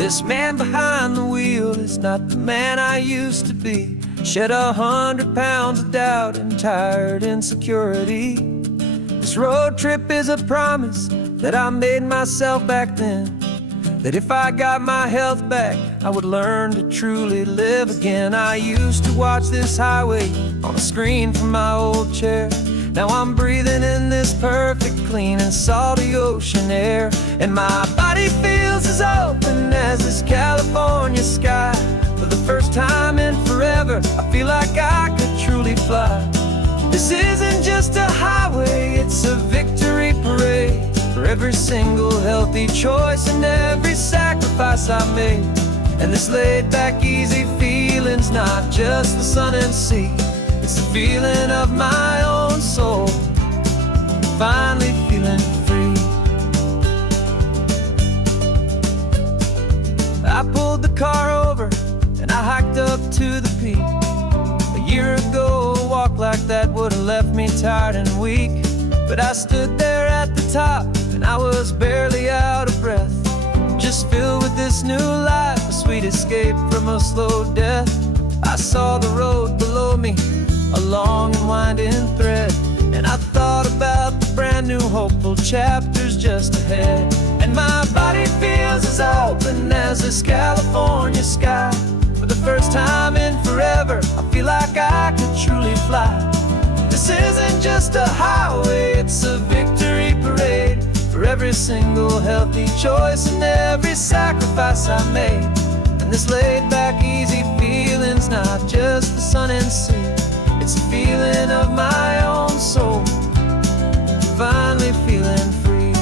This man behind the wheel is not the man I used to be. Shed 100 pounds of doubt and tired insecurity. This road trip is a promise that I made myself back then, that if I got my health back, I would learn to truly live again. I used to watch this highway on a screen from my old chair. Now I'm breathing in this perfect, clean and salty ocean air. And my body feels as open as this California sky. For the first time in forever, I feel like I could truly fly. This isn't just a highway, it's a victory parade. For every single healthy choice and every sacrifice I made. And this laid back easy feeling's not just the sun and sea. It's the feeling of my own soul, finally feeling free. I pulled the car over and I hiked up to the peak. A year ago, a walk like that would have left me tired and weak. But I stood there at the top and I was barely out of breath, just filled with this new life, a sweet escape from a slow death. I saw the road below me, a long and winding thread, and I thought about the brand new hopeful chapters just ahead. And my body feels as open as this California sky. For the first time in forever, I feel like I could truly fly. This isn't just a highway, it's a victory parade. For every single healthy choice and every sacrifice I made. And this laid back easy feeling's not just the sun and sea. It's a feeling of my own soul, finally feeling free.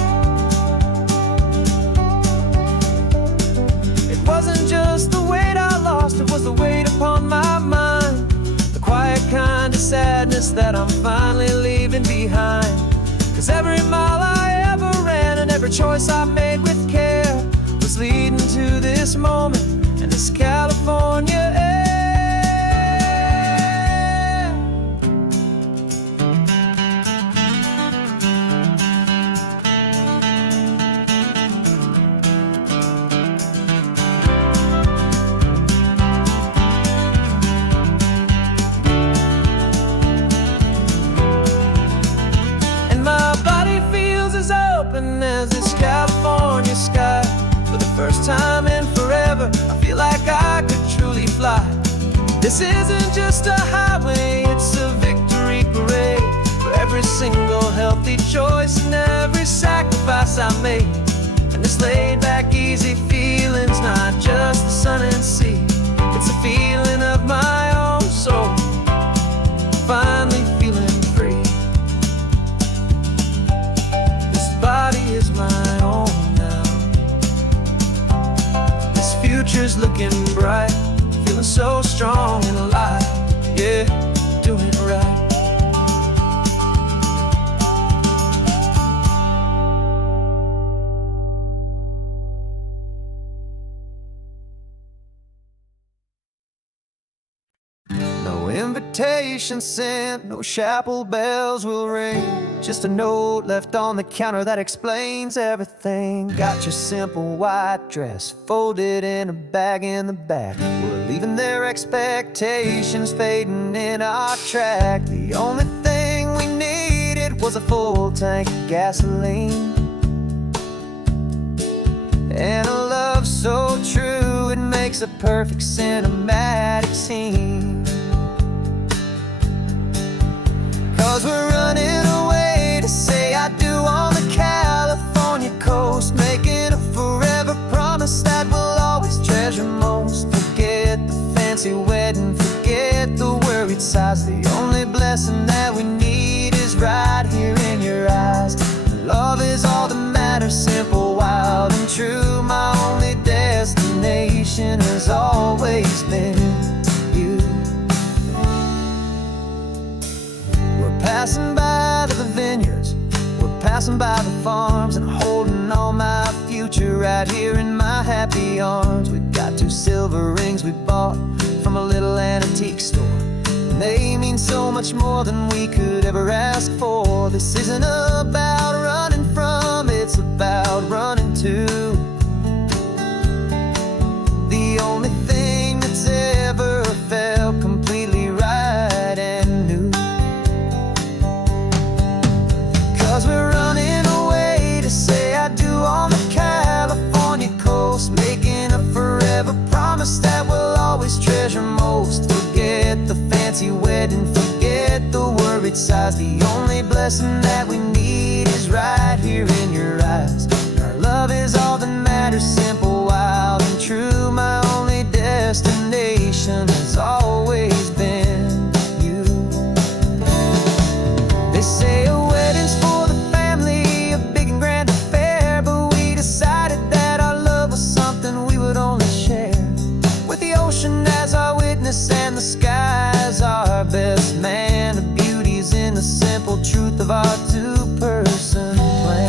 It wasn't just the weight I lost, it was the weight upon my mind. The quiet kind of sadness that I'm finally leaving behind. 'Cause every mile I ever ran and every choice I made with care was leading to this moment and this California air. As this California sky. For the first time in forever, I feel like I could truly fly. This isn't just a highway, it's a victory parade. For every single healthy choice and every sacrifice I made. And this laid back easy feeling's not just the sun and sea. It's a feeling of my own soul, finally feeling free. Body is my own now. This future's looking bright, feeling so strong and alive. Yeah, doing it right. No invitation sent, no chapel bells will ring. Just a note left on the counter that explains everything. Got your simple white dress folded in a bag in the back. We're leaving their expectations fading in our track. The only thing we needed was a full tank of gasoline and a love so true it makes a perfect cinematic scene. 'Cause we're running away to say I do on the California coast, making a forever promise that we'll always treasure most. Forget the fancy wedding, forget the worried sighs. The only blessing that we need is right here in your eyes. Love is all that matters, simple, wild and true. My only destination has always been you. Passing by the vineyards, we're passing by the farms, and holding all my future right here in my happy arms. We've got 2 silver rings we bought from a little antique store, and they mean so much more than we could ever ask for. This isn't about running from, it's about running to. wedding, forget the worried sighs. The only blessing that we need is right here in your eyes. Our love is all that matters, simple, wild, and true. My only destination has always been you. They say a wedding's for the family, a big and grand affair, but we decided that our love was something we would only share with the ocean as our witness and the sky as our best man. The beauty's in the simple truth of our two-person plan.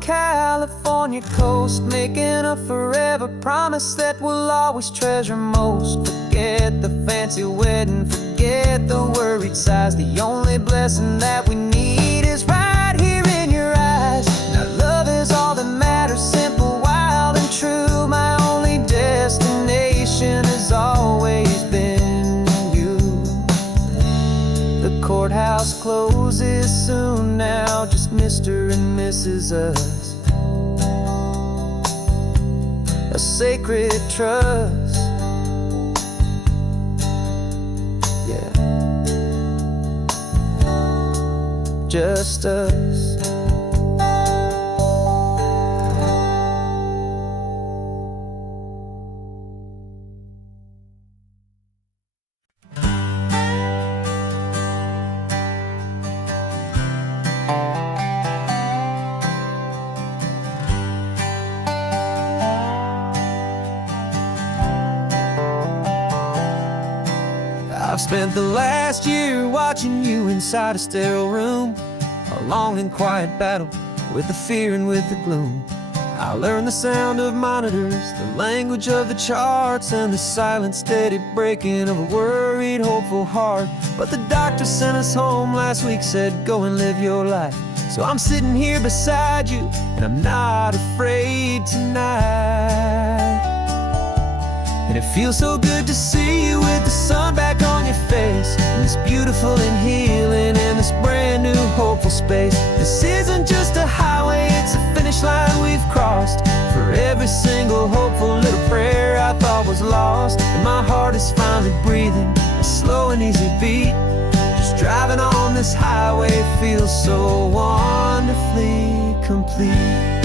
California coast, making a forever promise that we'll always treasure most. Forget the fancy wedding, forget the worried sighs. The only blessing that we need is right here in your eyes. Now love is all that matters, simple, wild, and true. My only destination has always been you. The courthouse closes soon now, just Mr. and Mrs. Us. A sacred trust, yeah, just us. I've spent the last year watching you inside a sterile room, a long and quiet battle with the fear and with the gloom. I learned the sound of monitors, the language of the charts, and the silent steady breaking of a worried, hopeful heart. But the doctor sent us home last week, said go and live your life. So I'm sitting here beside you, and I'm not afraid tonight. And it feels so good to see you with the sun back on your face, and this beautiful and healing in this brand new hopeful space. This isn't just a highway, it's a finish line we've crossed. For every single hopeful little prayer I thought was lost, and my heart is finally breathing a slow and easy beat. Just driving on this highway feels so wonderfully complete.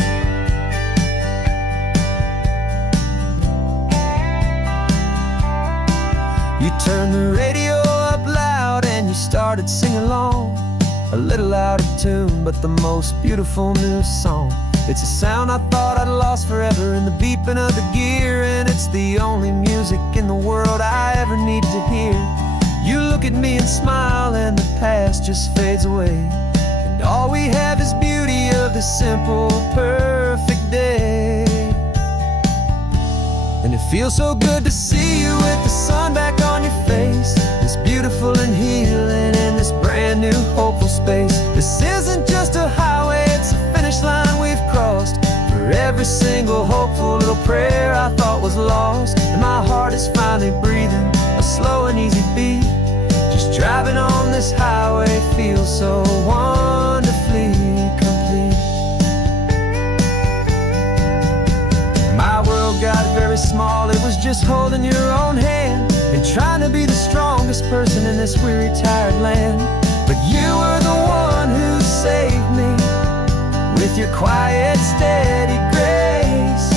You turned the radio up loud and you started singing along, a little out of tune, but the most beautiful new song. It's a sound I thought I'd lost forever in the beeping of the gear, and it's the only music in the world I ever need to hear. You look at me and smile and the past just fades away, and all we have is beauty of this simple, perfect day. And it feels so good to see you with the sun back on your face, this beautiful and healing in this brand new hopeful space. This isn't just a highway, it's a finish line we've crossed. For every single hopeful little prayer I thought was lost, and my heart is finally breathing a slow and easy beat. Just driving on this highway feels so wonderfully complete. My world got very small, it was just holding your own hand and trying to be the strongest person in this weary, tired land. But you were the one who saved me with your quiet, steady grace.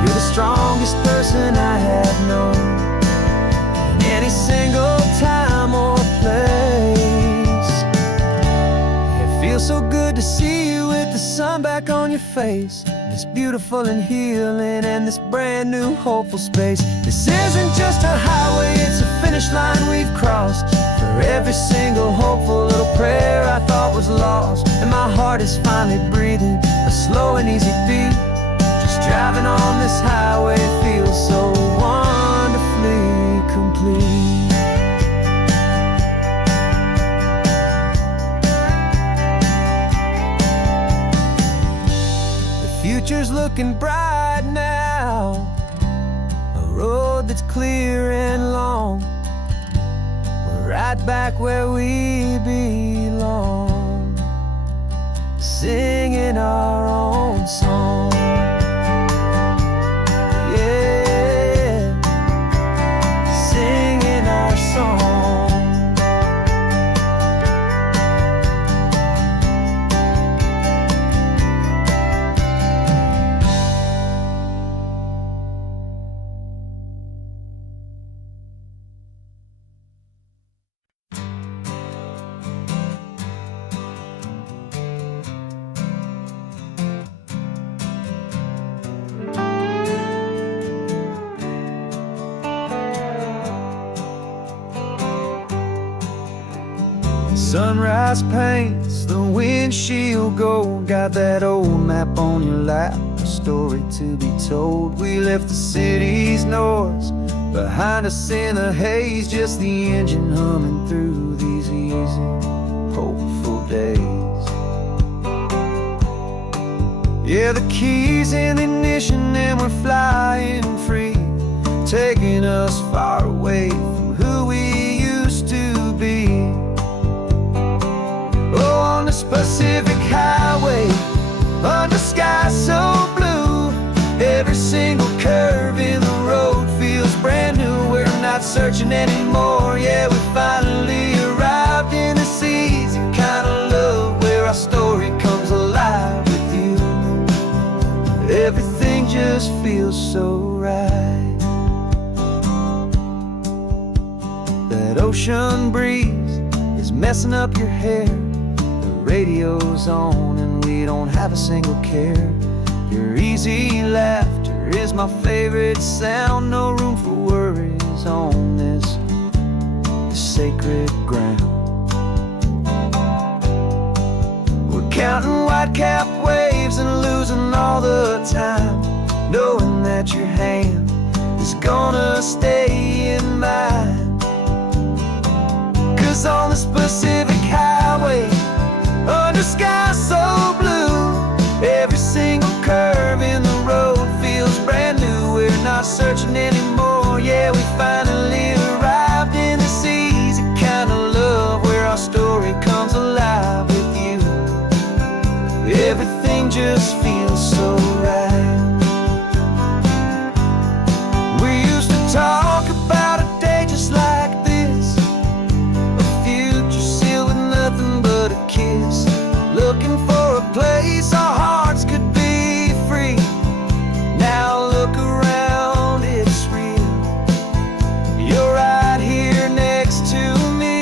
You're the strongest person I have known in any single time or place. It feels so good to see you with the sun back on your face, this beautiful and healing and this brand new hopeful space. This isn't just a highway, it's a finish line we've crossed. For every single hopeful little prayer I thought was lost, and my heart is finally breathing a slow and easy beat. Just driving on this highway feels so wonderfully complete. Future's looking bright now, a road that's clear been long. We're right back where we belong, singing our own song. Yeah, singing our song. Sunrise paints the windshield gold. Got that old map on your lap, a story to be told. We left the city's noise behind us in the haze, just the engine humming through these easy, hopeful days. Yeah, the keys in the ignition and we're flying free, taking us far away from who we used to be. Oh, on this Pacific highway, under sky so blue, every single curve in the road feels brand new. We're not searching anymore, yeah, we finally arrived in this easy kind of love, where our story comes alive with you. Everything just feels so right. That ocean breeze is messing up your hair, radio's on and we don't have a single care. Your easy laughter is my favorite sound. No room for worries on this sacred ground. We're counting white-capped waves and losing all the time, knowing that your hand is gonna stay in mine. 'Cause on this Pacific highway, under sky so blue, every single curve in the road feels brand new. We're not searching anymore, yeah, we finally arrived in this easy kind of love, where our story comes alive with you. Everything just feels so right. We used to talk about a day just like this, a future sealed with nothing but a kiss, looking for a place our hearts could be free. Now look around, it's real. You're right here next to me.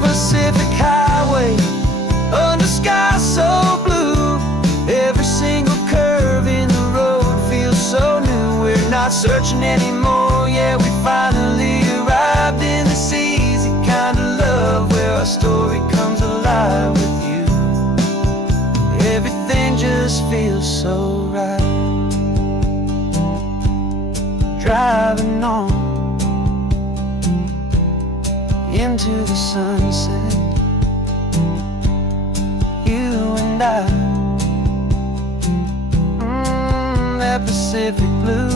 Pacific highway, under sky so blue, every single curve in the road feels so new. We're not searching anymore, yeah, we finally arrived in this easy kind of love, where our story comes alive with you. Everything just feels so right. Driving on into the sunset, you and I, that Pacific blue.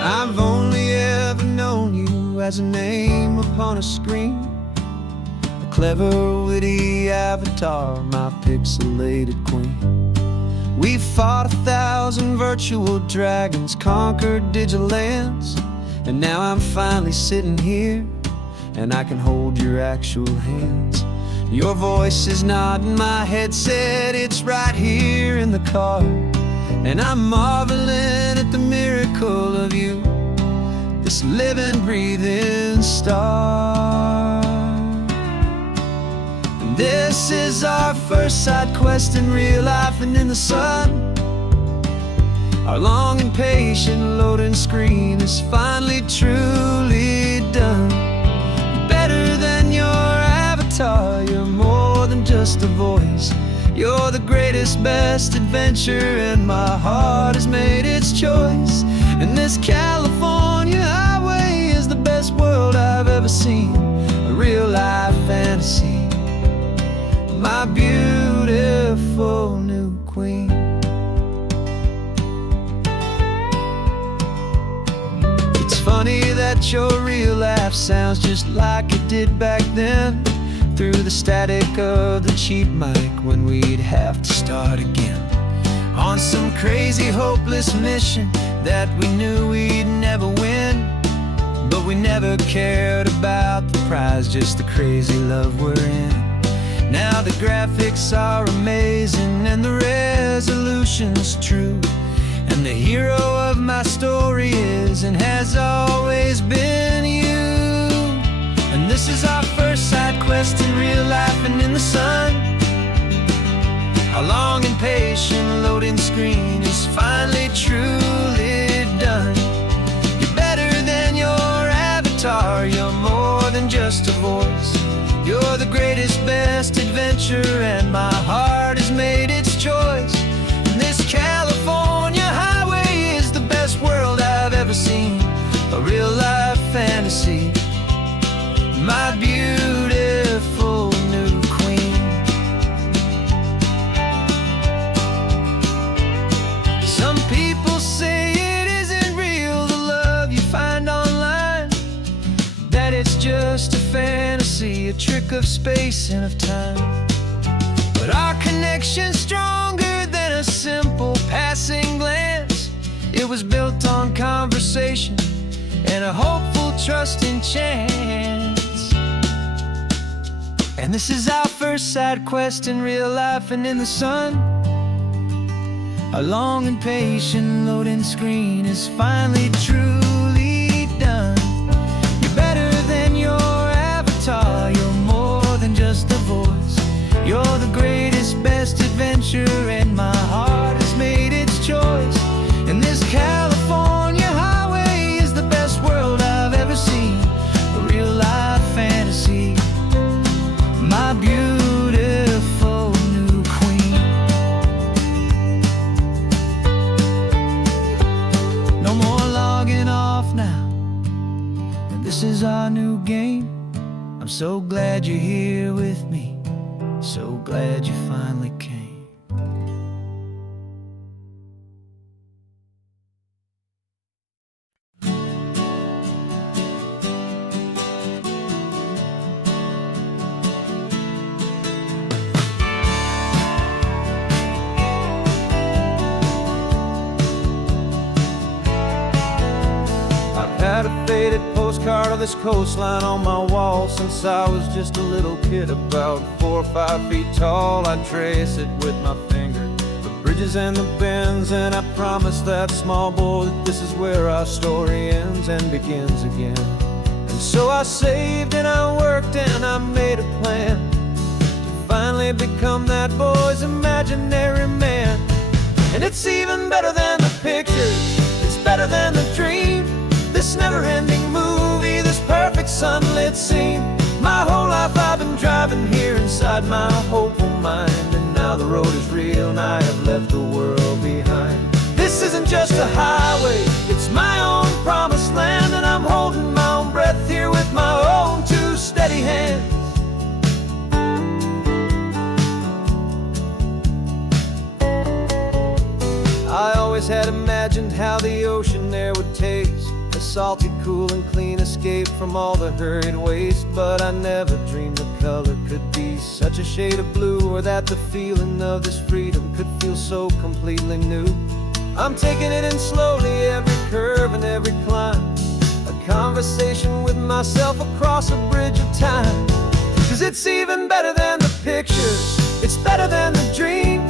I've only ever known you as a name upon a screen, a clever, witty avatar, my pixelated queen. We've fought 1,000 virtual dragons, conquered digital lands, and now I'm finally sitting here, and I can hold your actual hands. Your voice is not in my headset, it's right here in the car, and I'm marveling at the miracle of you, this living, breathing star. And This is our first side quest in real life and in the sun. Our long and patient loading screen is finally truly done. Better than your avatar, you're more than just a voice. You're the greatest, best adventure, and my heart has made its choice. And this California highway is the best world I've ever seen. A real life fantasy, my beautiful new queen. It's funny that your real life sounds just like it did back then, through the static of the cheap mic when we'd have to start again, on some crazy hopeless mission that we knew we'd never win. But we never cared about the prize, just the crazy love we're in. Now the graphics are amazing and the resolution's true, and the hero of my story is and has always been you. And this is our first side quest in real life and in the sun. Our long and patient loading screen is finally truly done. You're better than your avatar, you're more than just a voice. You're the greatest, best adventure, and my heart has made its choice. And this California highway is the best world I've ever seen. A real life fantasy, my beautiful new queen. Some people say it isn't real, the love you find online, that it's just a fantasy, a trick of space and of time. But our connection's stronger than a simple passing glance. It was built on conversation and a hopeful, trusting chance. And this is our first side quest in real life and in the sun. Our long and patient loading screen is finally truly done. You're better than your avatar, you're more than just a voice. You're the greatest, best adventure, and my heart has made its choice. And this California highway is the best world I've ever seen. A real life fantasy, my beautiful new queen. No more logging off now, and this is our new game. I'm so glad you're here with me, so glad you finally came. Had a faded postcard of this coastline on my wall since I was just a little kid, about 4 or 5 feet tall. I trace it with my finger, the bridges and the bends, and I promised that small boy that this is where our story ends and begins again. And so I saved and I worked and I made a plan to finally become that boy's imaginary man. And it's even better than the pictures, it's better than the dream. This never-ending movie, this perfect sunlit scene. My whole life I've been driving here inside my hopeful mind, and now the road is real and I have left the world behind. This isn't just a highway, it's my own promised land, and I'm holding my own breath here with my own 2 steady hands. I always had imagined how the ocean there would taste, a salty, cool and clean escape from all the hurried waste. But I never dreamed the color could be such a shade of blue, or that the feeling of this freedom could feel so completely new. I'm taking it in slowly, every curve and every climb, a conversation with myself across a bridge of time. 'Cause it's even better than the pictures, it's better than the dream.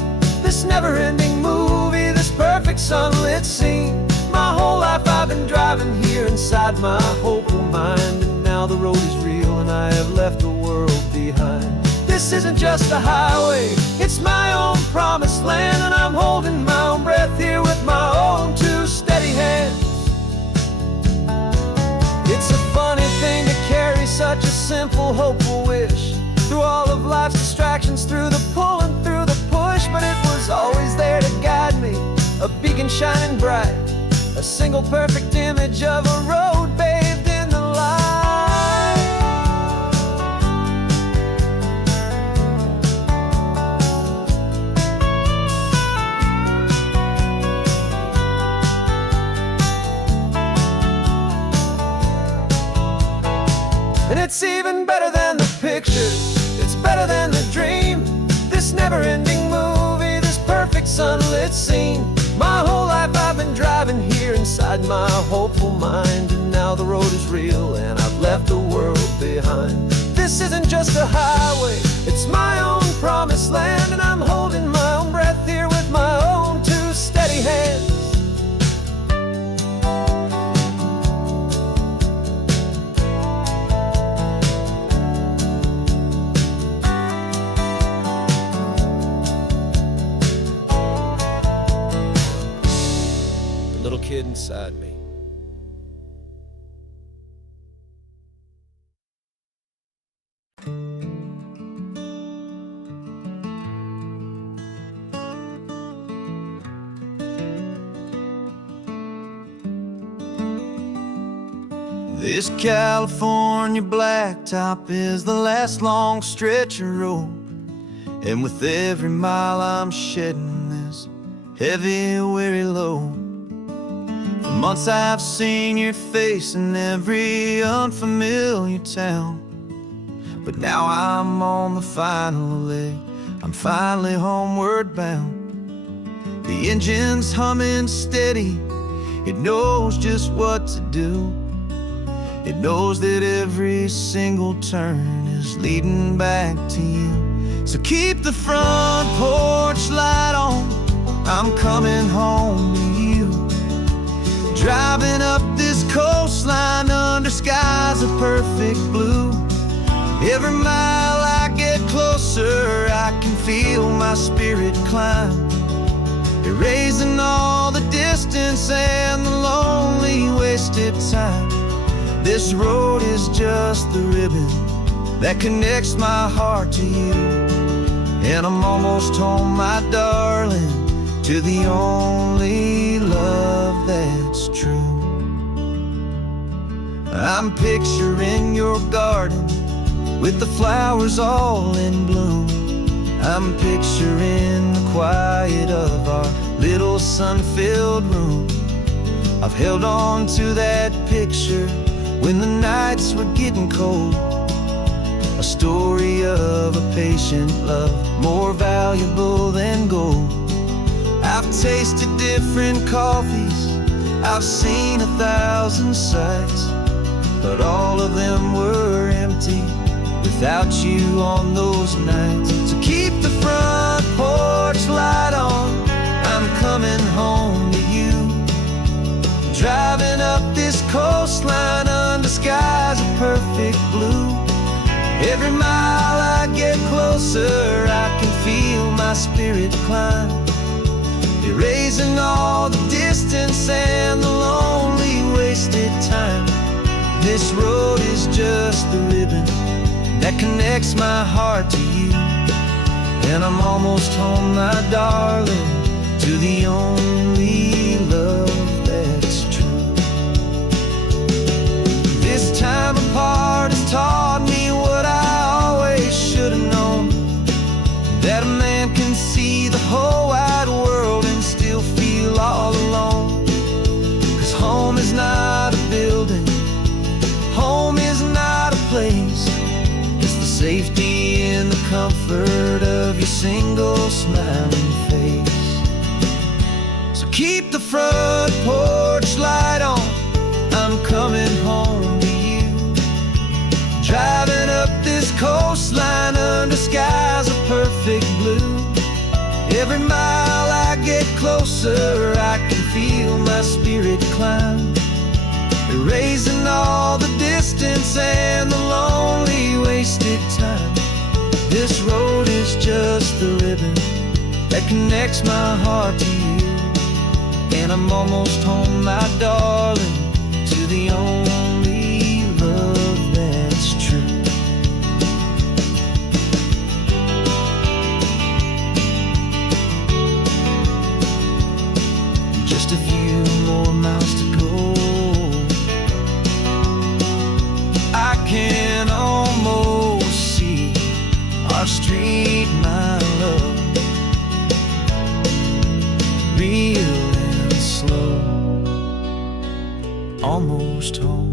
This never-ending movie, this perfect sunlit scene. My whole life I've been driving here inside my hopeful mind, and now the road is real and I have left the world behind. This This isn't just a highway, it's my own promised land, and I'm holding my own breath here with my own two steady hands. It's a funny thing to carry such a simple, hopeful wish through all of life's distractions, through the pull and through the push. But it was always there to guide me, a beacon shining bright, a single perfect image of a road bathed in the light. And it's even better than the pictures, it's better than the dream. This never-ending movie, this perfect sunlit scene. My whole life I've been driving here inside my hopeful mind, and now the road is real and I've left the world behind. This isn't just a highway, it's my own promised land, and I'm holding my own breath here with my own two steady hands. Little kid inside me. This California blacktop is the last long stretch of road, and with every mile I'm shedding this heavy, weary load. For months I've seen your face in every unfamiliar town, but now I'm on the final leg, I'm finally homeward bound. The engine's humming steady, it knows just what to do. It knows that every single turn is leading back to you. So keep the front porch light on, I'm coming home to you. Driving up this coastline under skies of perfect blue. Every mile I get closer, I can feel my spirit climb, erasing all the distance and the lonely wasted time. This road is just the ribbon that connects my heart to you, and I'm almost home, my darling, to the only love that's true. I'm picturing your garden with the flowers all in bloom. I'm picturing the quiet of our little sun-filled room. I've held on to that picture when the nights were getting cold, a story of a patient love more valuable than gold. I've tasted different coffees, I've seen 1,000 sights, but all of them were empty without you on those nights. So keep the front porch light on, I'm coming home to you. Driving up this coastline under skies of perfect blue. Every mile I get closer, I can feel my spirit climb, erasing all the distance and the lonely wasted time. This road is just the ribbon that connects my heart to you, and I'm almost home, my darling, to the only love that's true. This time apart has taught me what I always should have known, that a man can see the whole wide world and still feel all alone. 'Cause home is not a building, home is not a place, it's the safety and the comfort of your single smiling face. So keep the front porch light on, I'm coming home to you. Driving up this coastline under skies of perfect blue. Every mile I get closer, I can feel my spirit climb, erasing all the distance and the lonely wasted time. This road is just the ribbon that connects my heart to you. And I'm almost home, my darling, to the only love that's true. Just a few more miles to go. I can almost see our street, my love, real and slow, almost home.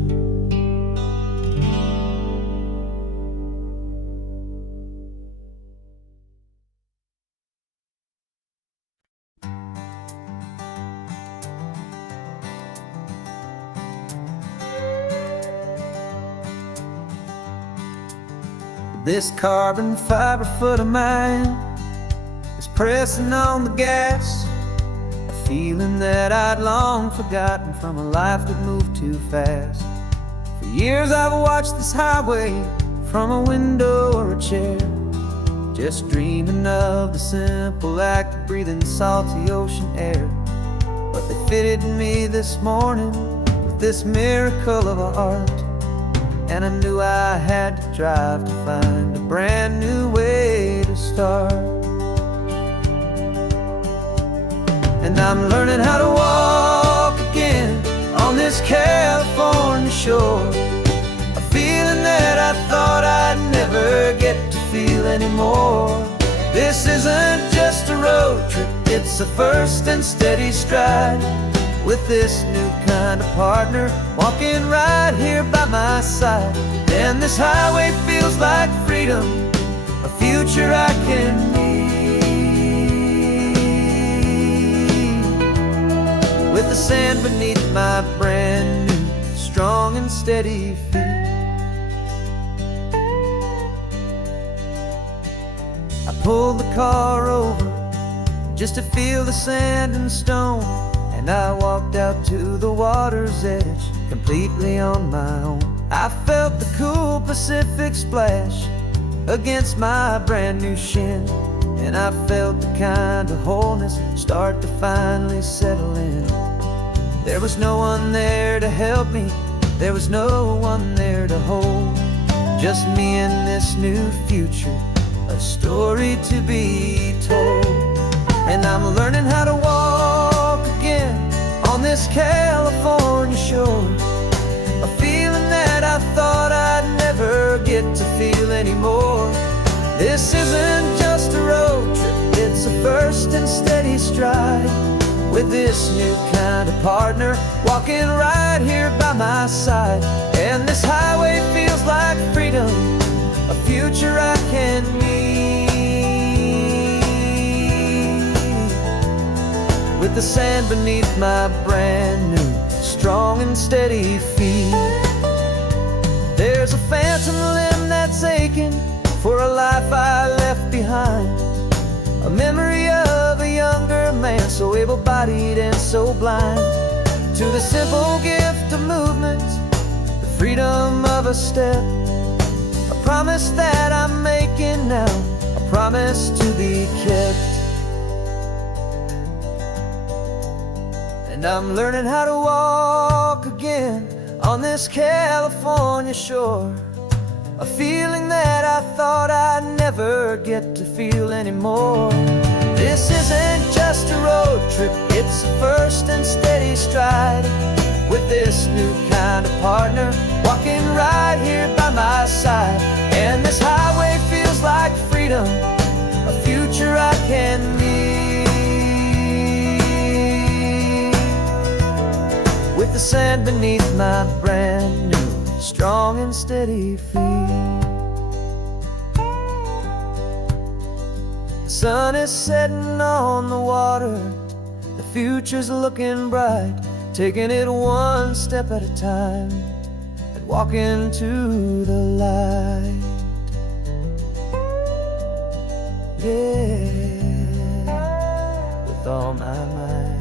This carbon fiber foot of mine is pressing on the gas, a feeling that I'd long forgotten from a life that moved too fast. For years I've watched this highway from a window or a chair, just dreaming of the simple act of breathing salty ocean air. But they fitted me this morning with this miracle of art, and I knew I had to drive to find a brand new way to start. And I'm learning how to walk again on this California shore, a feeling that I thought I'd never get to feel anymore. This isn't just a road trip, it's a first and steady stride, with this new kind of partner walking right here by my side. And this highway feels like freedom, a future I can need, with the sand beneath my brand new, strong and steady feet. I pulled the car over just to feel the sand and stone, and I walked out to the water's edge, completely on my own. I felt the cool Pacific splash against my brand new shin, and I felt the kind of wholeness start to finally settle in. There was no one there to help me, there was no one there to hold, just me and this new future, a story to be told. And I'm learning how to walk again on this California shore, a feeling that I thought I'd never get to feel anymore. This isn't just a road trip, it's a first and steady stride, with this new kind of partner walking right here by my side. And this highway feels like freedom, a future I can need, with the sand beneath my brand new, strong and steady feet. There's a phantom limb that's aching for a life I left behind, a memory of a younger man, so able-bodied and so blind, to the simple gift of movement, the freedom of a step, a promise that I'm making now, a promise to be kept. And I'm learning how to walk again on this California shore, a feeling that I thought I'd never get to feel anymore. This isn't just a road trip, it's a first and steady stride, with this new kind of partner walking right here by my side. And this highway feels like freedom, a future I can need, with the sand beneath my brand new, strong and steady feet. The sun is setting on the water, the future's looking bright, taking it one step at a time and walking to the light. Yeah, with all my might.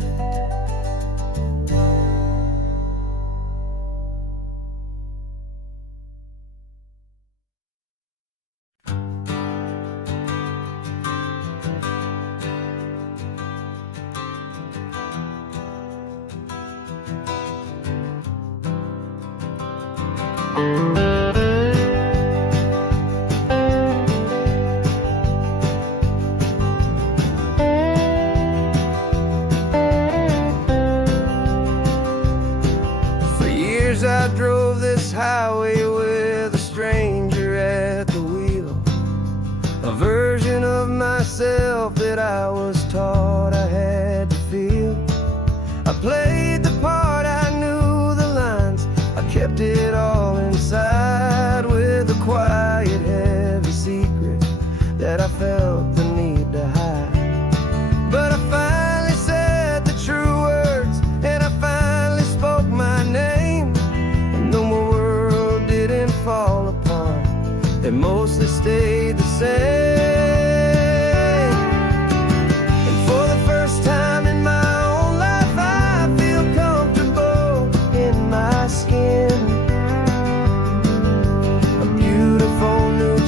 For years I drove this highway with a stranger at the wheel, a version of myself that I was taught I had to feel. I played the part, I knew the lines, I kept it all inside with a quiet, heavy secret that I felt the need to hide. But I finally said the true words, and I finally spoke my name. And though my world didn't fall apart, it mostly stayed the same.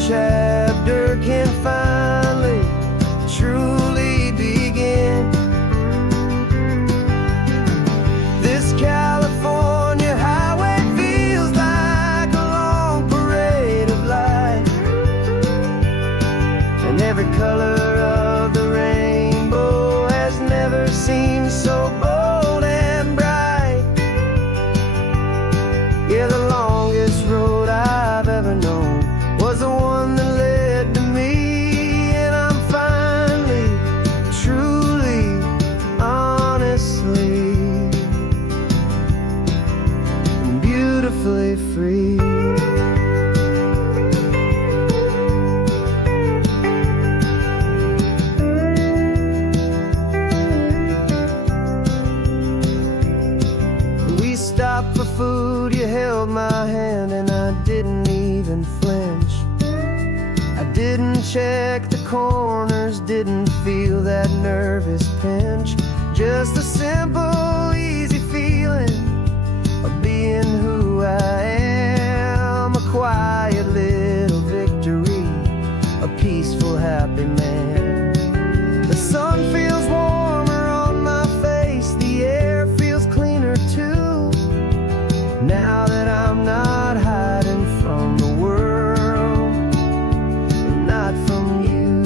Chapter can finally truly begin. This California highway feels like a long parade of light, and every color of the rainbow has never seemed so bold and bright. Yeah, the longest road I've ever known was the one that led to me, and I'm finally, truly, honestly, and beautifully free. We stopped for food, you held my hand, and I didn't even flinch. I didn't check the corners, didn't feel that nervous pinch. Just a simple, easy feeling of being who I am. A quiet little victory, a peaceful, happy man. The sun feels warmer on my face, the air feels cleaner too, now that I'm not hiding from the world, and not from you.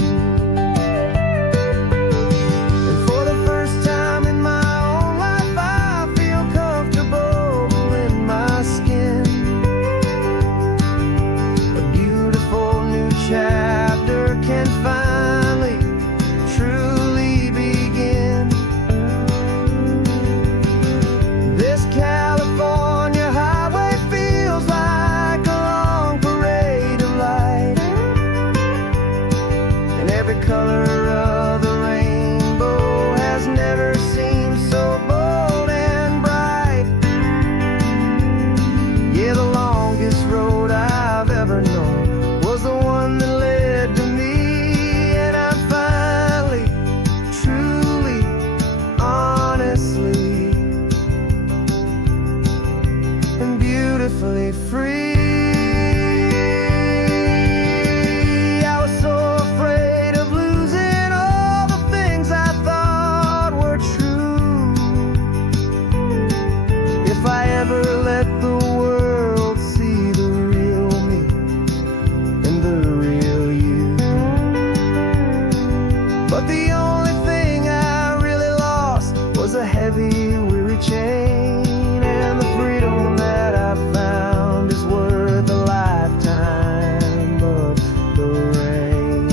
And for the first time in my own life, I feel comfortable in my skin. A beautiful new chapter can finally truly begin. This California highway feels like a long parade of light, and every color of the rainbow has never seemed so bold and bright. Yeah, the longest road I've ever known was the one that led to me, and I'm finally, truly, honestly, and beautifully free. I was so afraid of losing all the things I thought were true. If I ever let the world see the real me and the real you. But the only thing I really lost was a heavy, weary chain, and the freedom that I found is worth a lifetime of the rain.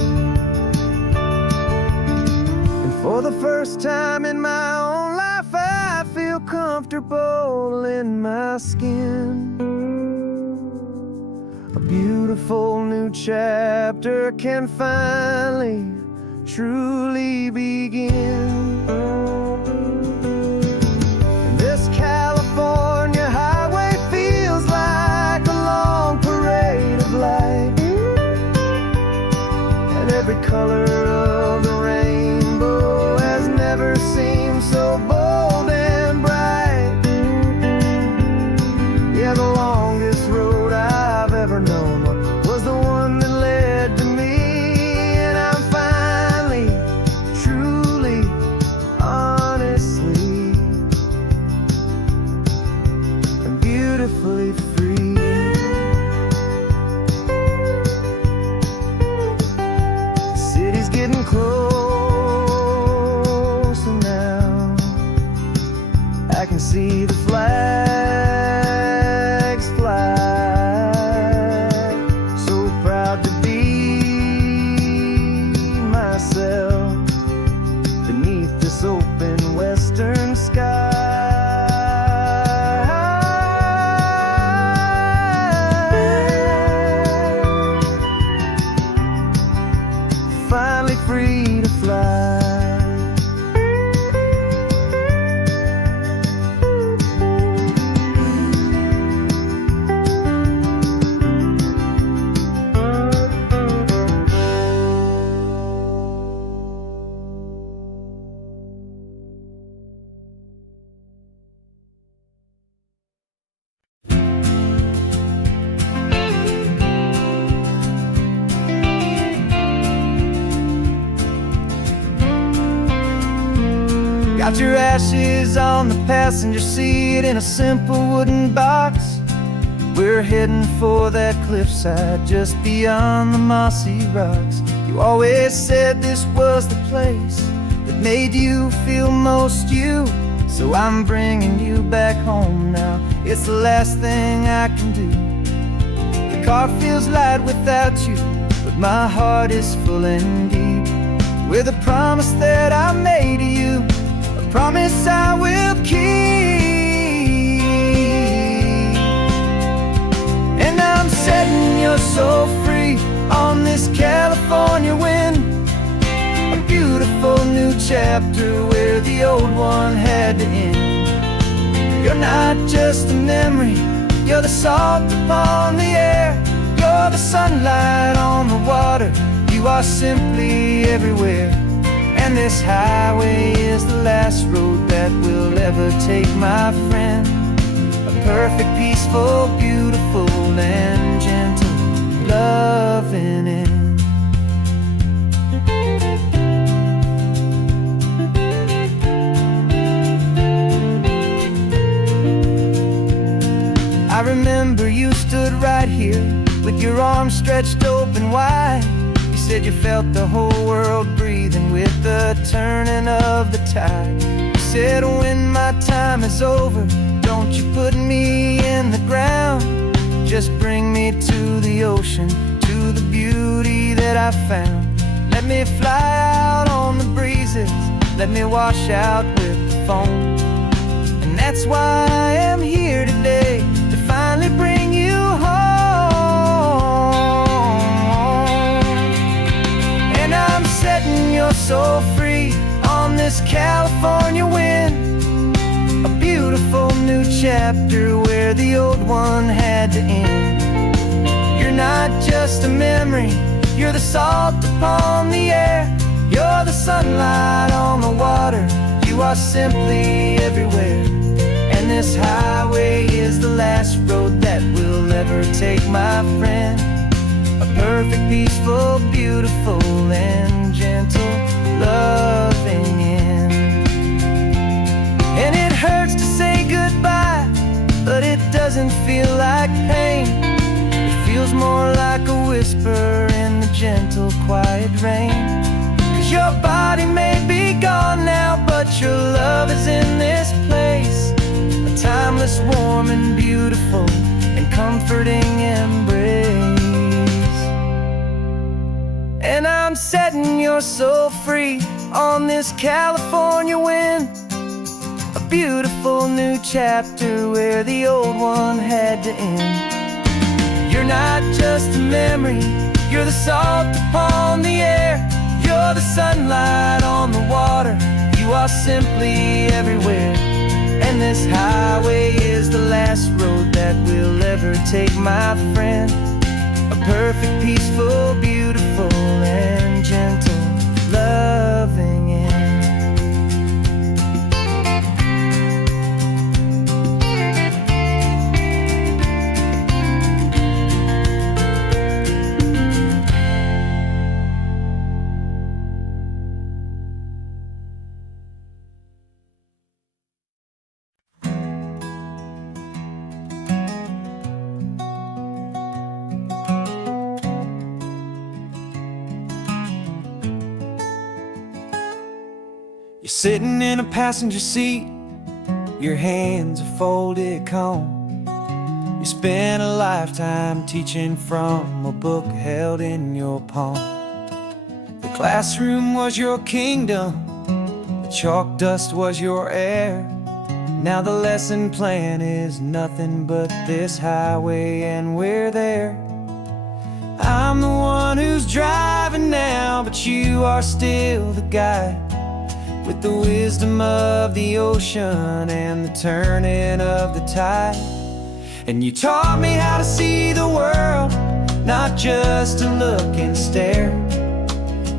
And for the first time in my own life, I feel comfortable in my skin. A beautiful new chapter can finally, truly begin. This California highway feels like a long parade of light, and every color of the rainbow has never seemed so bold and bright. Yeah, the longest road I've ever known was the one that led to me, and I'm finally, truly, can see the flags fly. So proud to be myself beneath this open western sky. Finally free to fly. Got your ashes on the passenger seat in a simple wooden box. We're heading for that cliffside just beyond the mossy rocks. You always said this was the place that made you feel most you. So I'm bringing you back home now. It's the last thing I can do. The car feels light without you, but my heart is full and deep with a promise that I made to you. Promise I will keep. And I'm setting your soul free on this California wind. A beautiful new chapter where the old one had to end. You're not just a memory, you're the salt upon the air. You're the sunlight on the water, you are simply everywhere. And this highway is the last road that we'll ever take, my friend. A perfect, peaceful, beautiful, and gentle, loving end. I remember you stood right here with your arms stretched open wide. You said you felt the whole world breathing with the turning of the tide. You said when my time is over, don't you put me in the ground. Just bring me to the ocean, to the beauty that I found. Let me fly out on the breezes, let me wash out with the foam. And that's why I am here today, to finally bring you home. And I'm setting your soul free on this California wind. A beautiful new chapter where the old one had to end. You're not just a memory, you're the salt upon the air. You're the sunlight on the water, you are simply everywhere. And this highway is the last road that we'll ever take, my friend. A perfect, peaceful, beautiful, and gentle, loving end. And it hurts to say goodbye, but it doesn't feel like pain. It feels more like a whisper in the gentle, quiet rain. 'Cause your body may be gone now, but your love is in this place. A timeless, warm, and beautiful, and comforting embrace. And I'm setting your soul free on this California wind. A beautiful new chapter where the old one had to end. You're not just a memory, you're the salt upon the air. You're the sunlight on the water, you are simply everywhere. And this highway is the last road that we'll ever take, my friend. A perfect, peaceful, beautiful, and gentle, loving end. You're sitting in a passenger seat your hands a folded comb. You spent a lifetime teaching from a book held in your palm. The classroom was your kingdom, the chalk dust was your air. Now the lesson plan is nothing but this highway and we're there. I'm the one who's driving now, but you are still the guide, with the wisdom of the ocean and the turning of the tide. And you taught me how to see the world, not just to look and stare.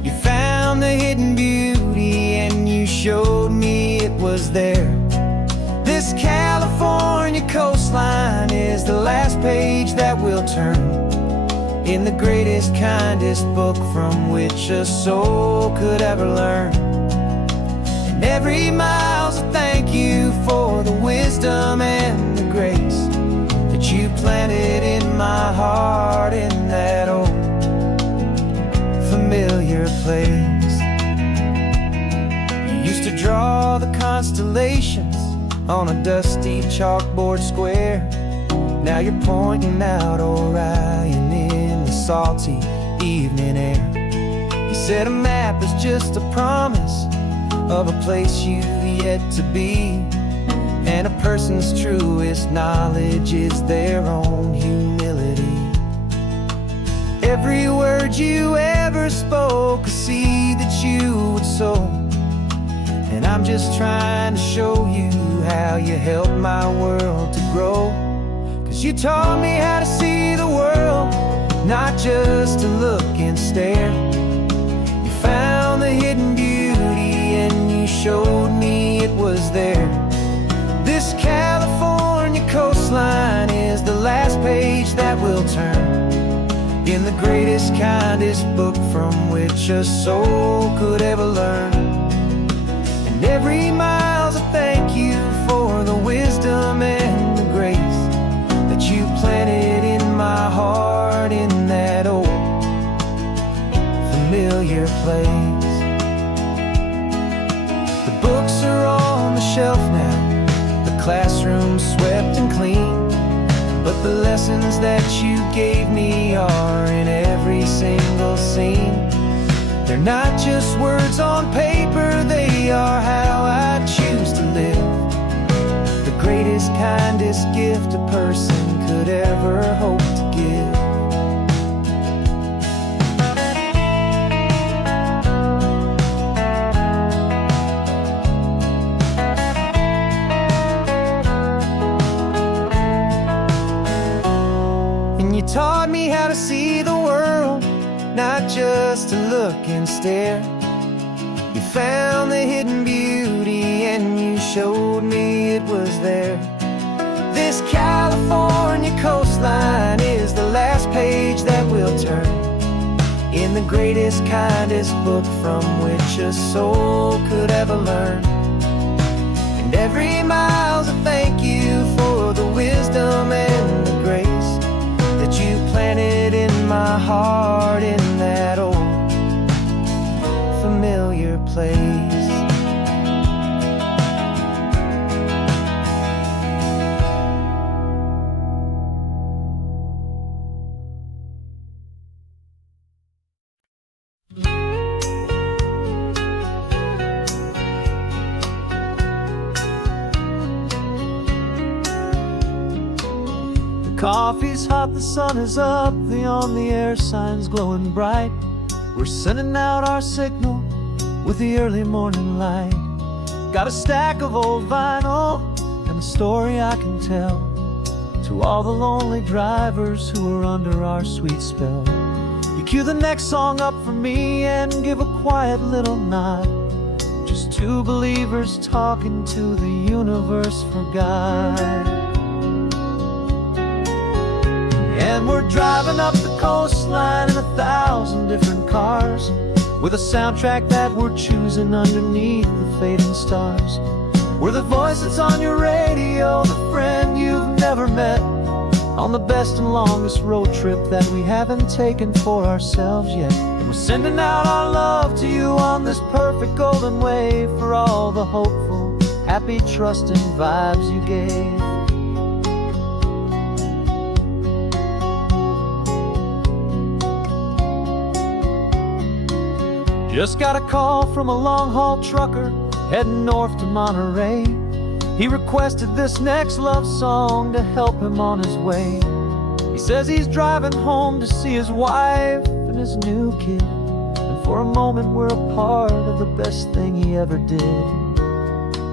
You found the hidden beauty and you showed me it was there. This California coastline is the last page that we'll turn in the greatest, kindest book from which a soul could ever learn. And every mile's a thank you for the wisdom and the grace that you planted in my heart in that old familiar place. You used to draw the constellations on a dusty chalkboard square. Now you're pointing out Orion in the salty evening air. You said a map is just a promise of a place you've yet to be, and a person's truest knowledge is their own humility. Every word you ever spoke, a seed that you would sow, and I'm just trying to show you how you helped my world to grow. 'Cause you taught me how to see the world, not just to look and stare. You found the hidden beauty and you showed me it was there. This California coastline is the last page that we'll turn in the greatest, kindest book from which a soul could ever learn. And every mile's a thank you for the wisdom and the grace that you planted in my heart in that old familiar place. The books are on the shelf now, the classroom swept and clean, but the lessons that you gave me are in every single scene. They're not just words on paper, they are how I choose to live. The greatest, kindest gift a person could ever hope to give. And you taught me how to see the world, not just to look and stare. You found the hidden beauty and you showed me it was there. This California coastline is the last page that we'll turn in the greatest, kindest book from which a soul could ever learn. And every mile's a thank you for the wisdom and the grace that you planted in my heart in that old familiar place. Coffee's hot, the sun is up, the on-the-air sign's glowing bright. We're sending out our signal with the early morning light. Got a stack of old vinyl and a story I can tell to all the lonely drivers who are under our sweet spell. You cue the next song up for me and give a quiet little nod. Just two believers talking to the universe for God. And we're driving up the coastline in 1,000 different cars, with a soundtrack that we're choosing underneath the fading stars. We're the voice that's on your radio, the friend you've never met, on the best and longest road trip that we haven't taken for ourselves yet. And we're sending out our love to you on this perfect golden way for all the hopeful happy, trusting vibes you gave. Just got a call from a long-haul trucker heading north to Monterey. He requested this next love song to help him on his way. He says he's driving home to see his wife and his new kid, and for a moment we're a part of the best thing he ever did.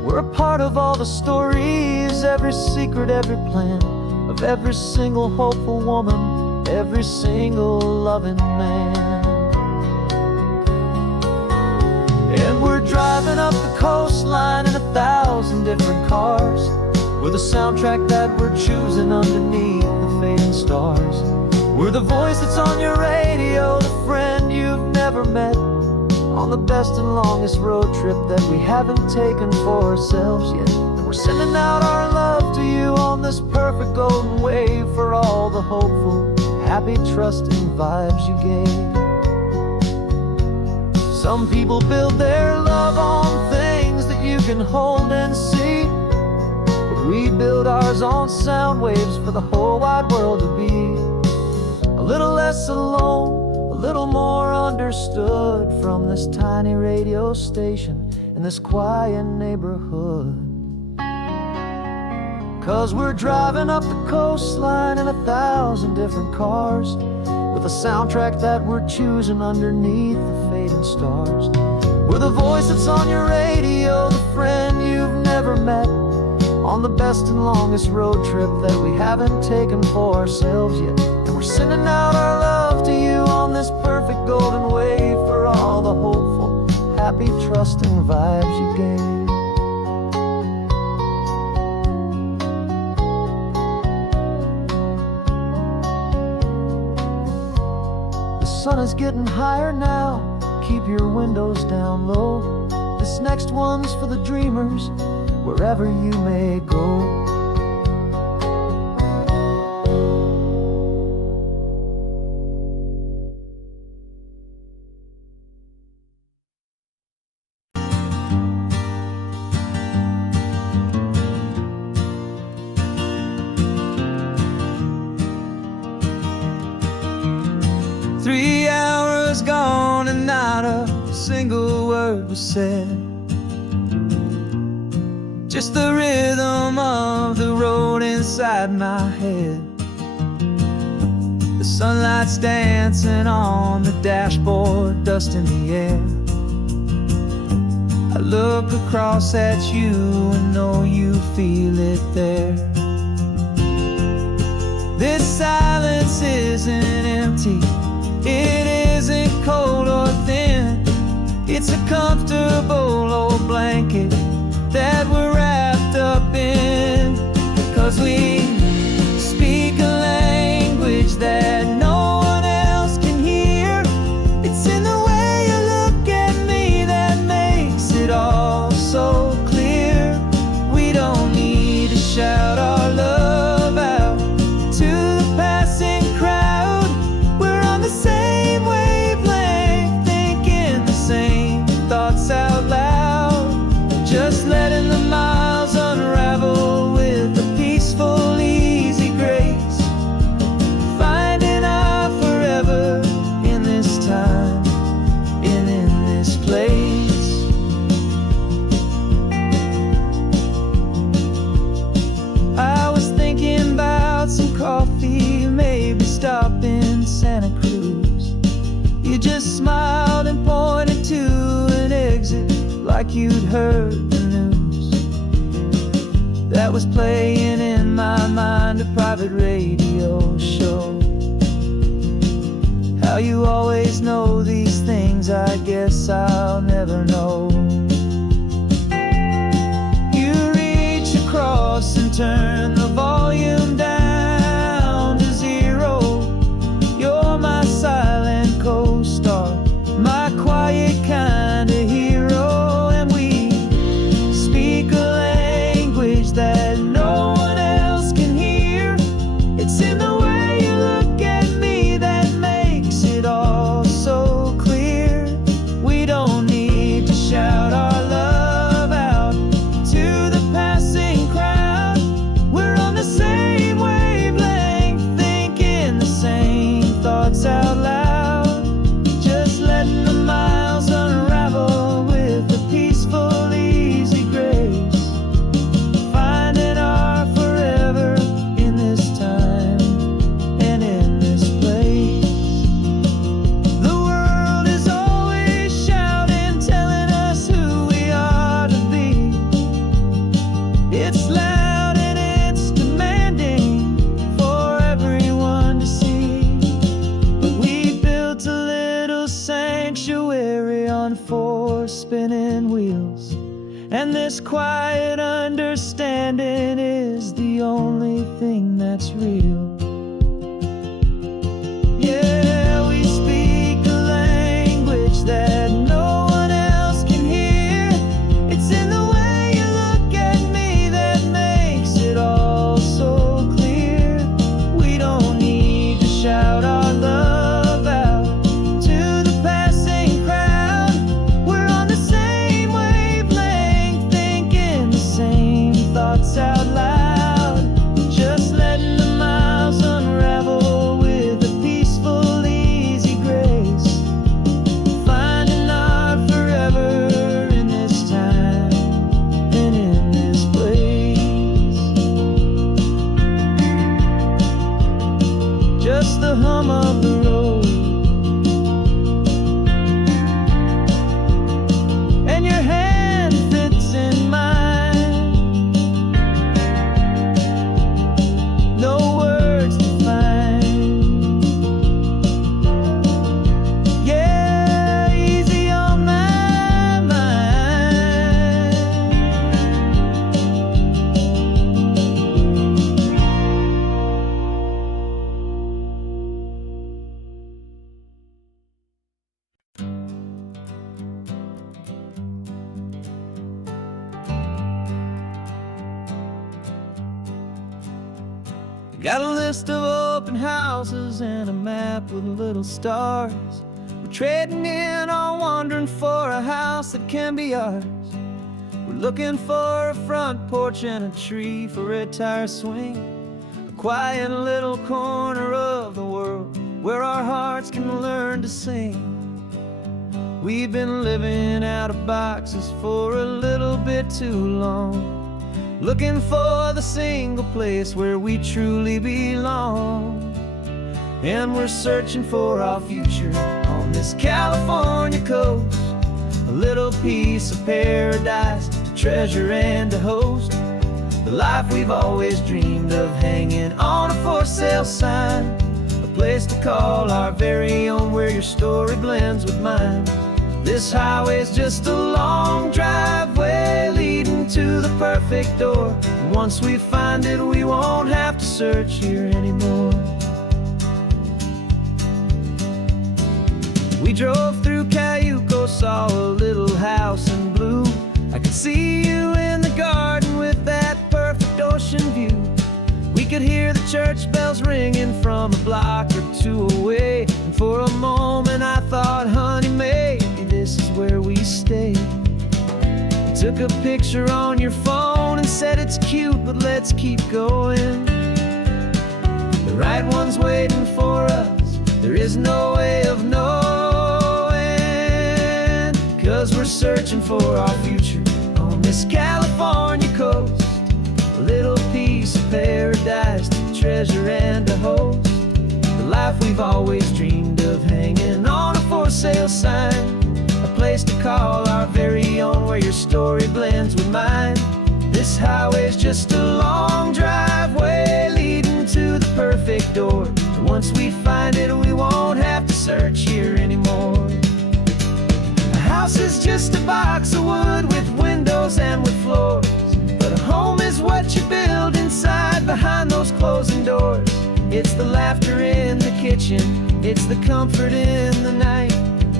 We're a part of all the stories, every secret, every plan, of every single hopeful woman, every single loving man. And we're driving up the coastline in 1,000 different cars. We're the soundtrack that we're choosing underneath the fading stars. We're the voice that's on your radio, the friend you've never met, on the best and longest road trip that we haven't taken for ourselves yet. And we're sending out our love to you on this perfect golden wave, for all the hopeful, happy, trusting vibes you gave. Some people build their love on things that you can hold and see, but we build ours on sound waves for the whole wide world to be a little less alone, a little more understood, from this tiny radio station in this quiet neighborhood. 'Cause we're driving up the coastline in 1,000 different cars, with a soundtrack that we're choosing underneath the fading stars. We're the voice that's on your radio, the friend you've never met, on the best and longest road trip that we haven't taken for ourselves yet. And we're sending out our love to you on this perfect golden wave, for all the hopeful, happy, trusting vibes you gave. The sun is getting higher now, keep your windows down low. This next one's for the dreamers, wherever you may go. 3 hours gone and not a single word was said. Just the rhythm of the road inside my head. The sunlight's dancing on the dashboard, dust in the air. I look across at you and know you feel it there. This silence isn't empty, it isn't cold or thin. It's a comfortable old blanket that we're wrapped up in. 'Cause we speak a language that no one else can hear. It's in the way you look at me that makes it all so clear. We don't need to shout our love out to the passing crowd. We're on the same wavelength, thinking the same thoughts out loud. Just letting the miles unravel with a peaceful, easy grace. Finding our forever in this time and in this place. I was thinking about some coffee, maybe stop in Santa Cruz. You just smiled and pointed to an exit like you'd heard the news. That was playing in my mind, a private radio show. How you always know these things, I guess I'll never know. You reach across and turn the volume down to 0. You're my silent co-star, my quiet kind of hero. And we speak a language that no one else can hear. It's in the way you look at me that makes it all so clear. We don't need to shout quiet understanding is the only thing that's real. Yeah, we speak a language that no one else can hear. It's in the way you look at me that makes it all so clear. We don't need to shout our love out to the passing crowd. We're on the same wavelength, thinking the same thoughts out loud. Just letting the miles unravel with a peaceful, easy grace. Finding our forever in this time and in this place. Just the hum of the road and your hand fits in mine. No words to find. Yeah, easy on my mind. Got a list of open houses and a map with little stars. We're trading in or wandering for a house that can be ours. We're looking for a front porch and a tree for a tire swing. A quiet little corner of the world where our hearts can learn to sing. We've been living out of boxes for a little bit too long, looking for the single place where we truly belong. And we're searching for our future on this California coast, a little piece of paradise to treasure and to host. The life we've always dreamed of, hanging on a for sale sign, a place to call our very own where your story blends with mine. This highway's just a long driveway leading to the perfect door. And once we find it, we won't have to search here anymore. We drove through Cayuco, saw a little house in blue. I could see you in the garden with that perfect ocean view. We could hear the church bells ringing from a block or two away. And for a moment I thought, honey, maybe this is where we stay. You took a picture on your phone and said it's cute, but let's keep going. The right one's waiting for us, there is no way of knowing. 'Cause we're searching for our future on this California coast, a little piece of paradise to treasure and to host. The life we've always dreamed of, hanging on a for sale sign, a place to call our very own where your story blends with mine. This highway's just a long driveway leading to the perfect door. And once we find it, we won't have to search here anymore. A house is just a box of wood with windows and with floors, but a home is what you build inside behind those closing doors. It's the laughter in the kitchen, it's the comfort in the night.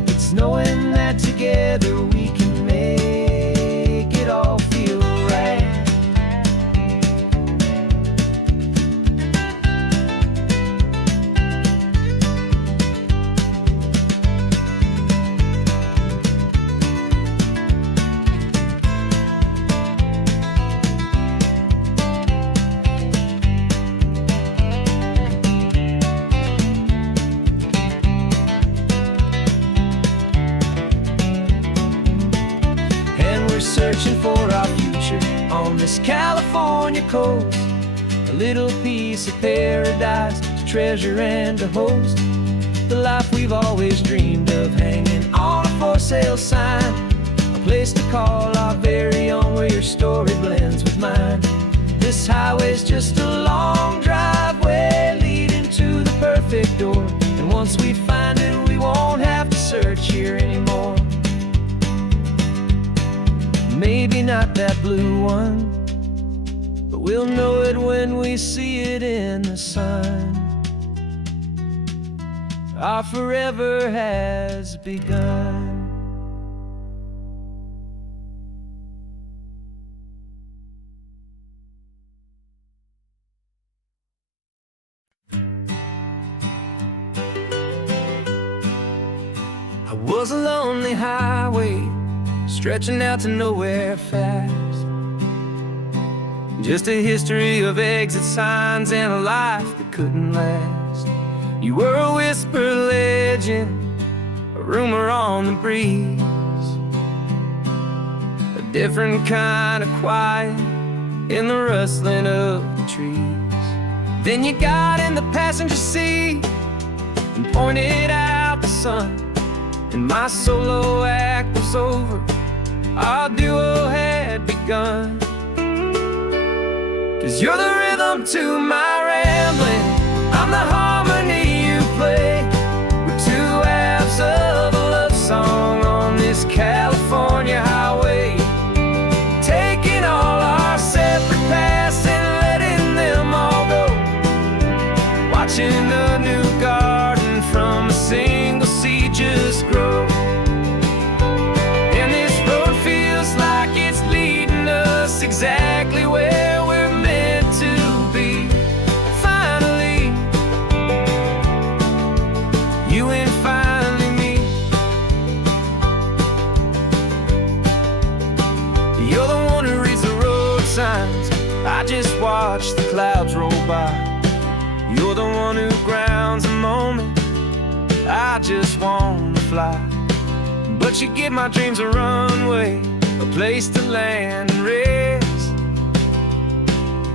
It's knowing that together we can make it all feel right. Searching for our future on this California coast, a little piece of paradise to treasure and to host. The life we've always dreamed of, hanging on a for sale sign, a place to call our very own where your story blends with mine. This highway's just a long driveway leading to the perfect door. And once we find it, we won't have to search here anymore. maybe not that blue one, but we'll know it when we see it in the sun. Our forever has begun. I was a lonely highway stretching out to nowhere fast, just a history of exit signs and a life that couldn't last. You were a whisper legend, a rumor on the breeze, a different kind of quiet in the rustling of the trees. Then you got in the passenger seat and pointed out the sun, and my solo act was over, our duo had begun. 'Cause you're the rhythm to my rambling, I'm the harmony you play. We're two halves of a love song on this California highway, taking all our separate paths and letting them all go, watching a new garden from a single seed just grow. And this road feels like it's leading us exactly where we're meant to be. Finally, you and finally me. You're the one who reads the road signs, I just watch the clouds roll by. You're the one who grounds a moment, I just wanna fly. But you give my dreams a runway, a place to land and rest.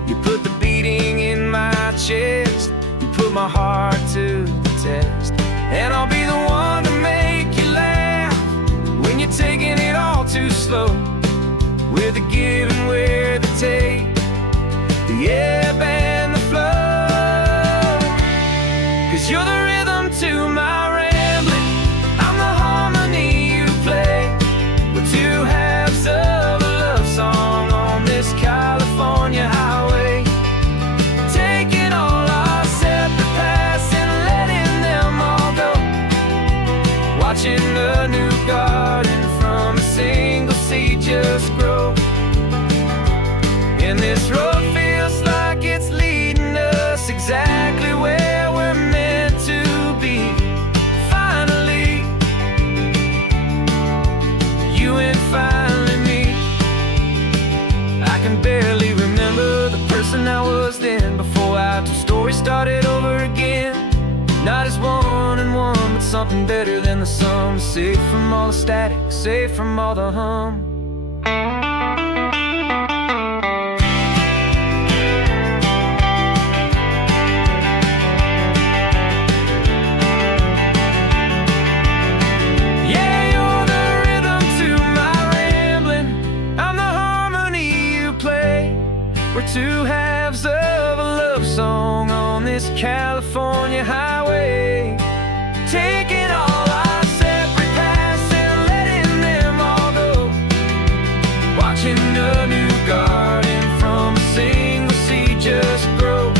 You put the beating in my chest, you put my heart to the test. And I'll be the one to make you laugh when you're taking it all too slow. We're the give and we're the take, the ebb and the flow. 'Cause you're the rhythm to my rambling, I'm the harmony you play. We're two halves of a love song on this California highway, taking all our separate paths and letting them all go, watching a new garden from a single seed just grow. And this road feels like it's leading us exactly where we're meant to be. Finally, you and finally me. I can barely remember the person I was then, before our two stories started over again. Not as one and one, but something better than the sum. Safe from all the static, safe from all the hum. We're two halves of a love song on this California highway, taking all our separate paths and letting them all go, watching a new garden from a single seed just grow.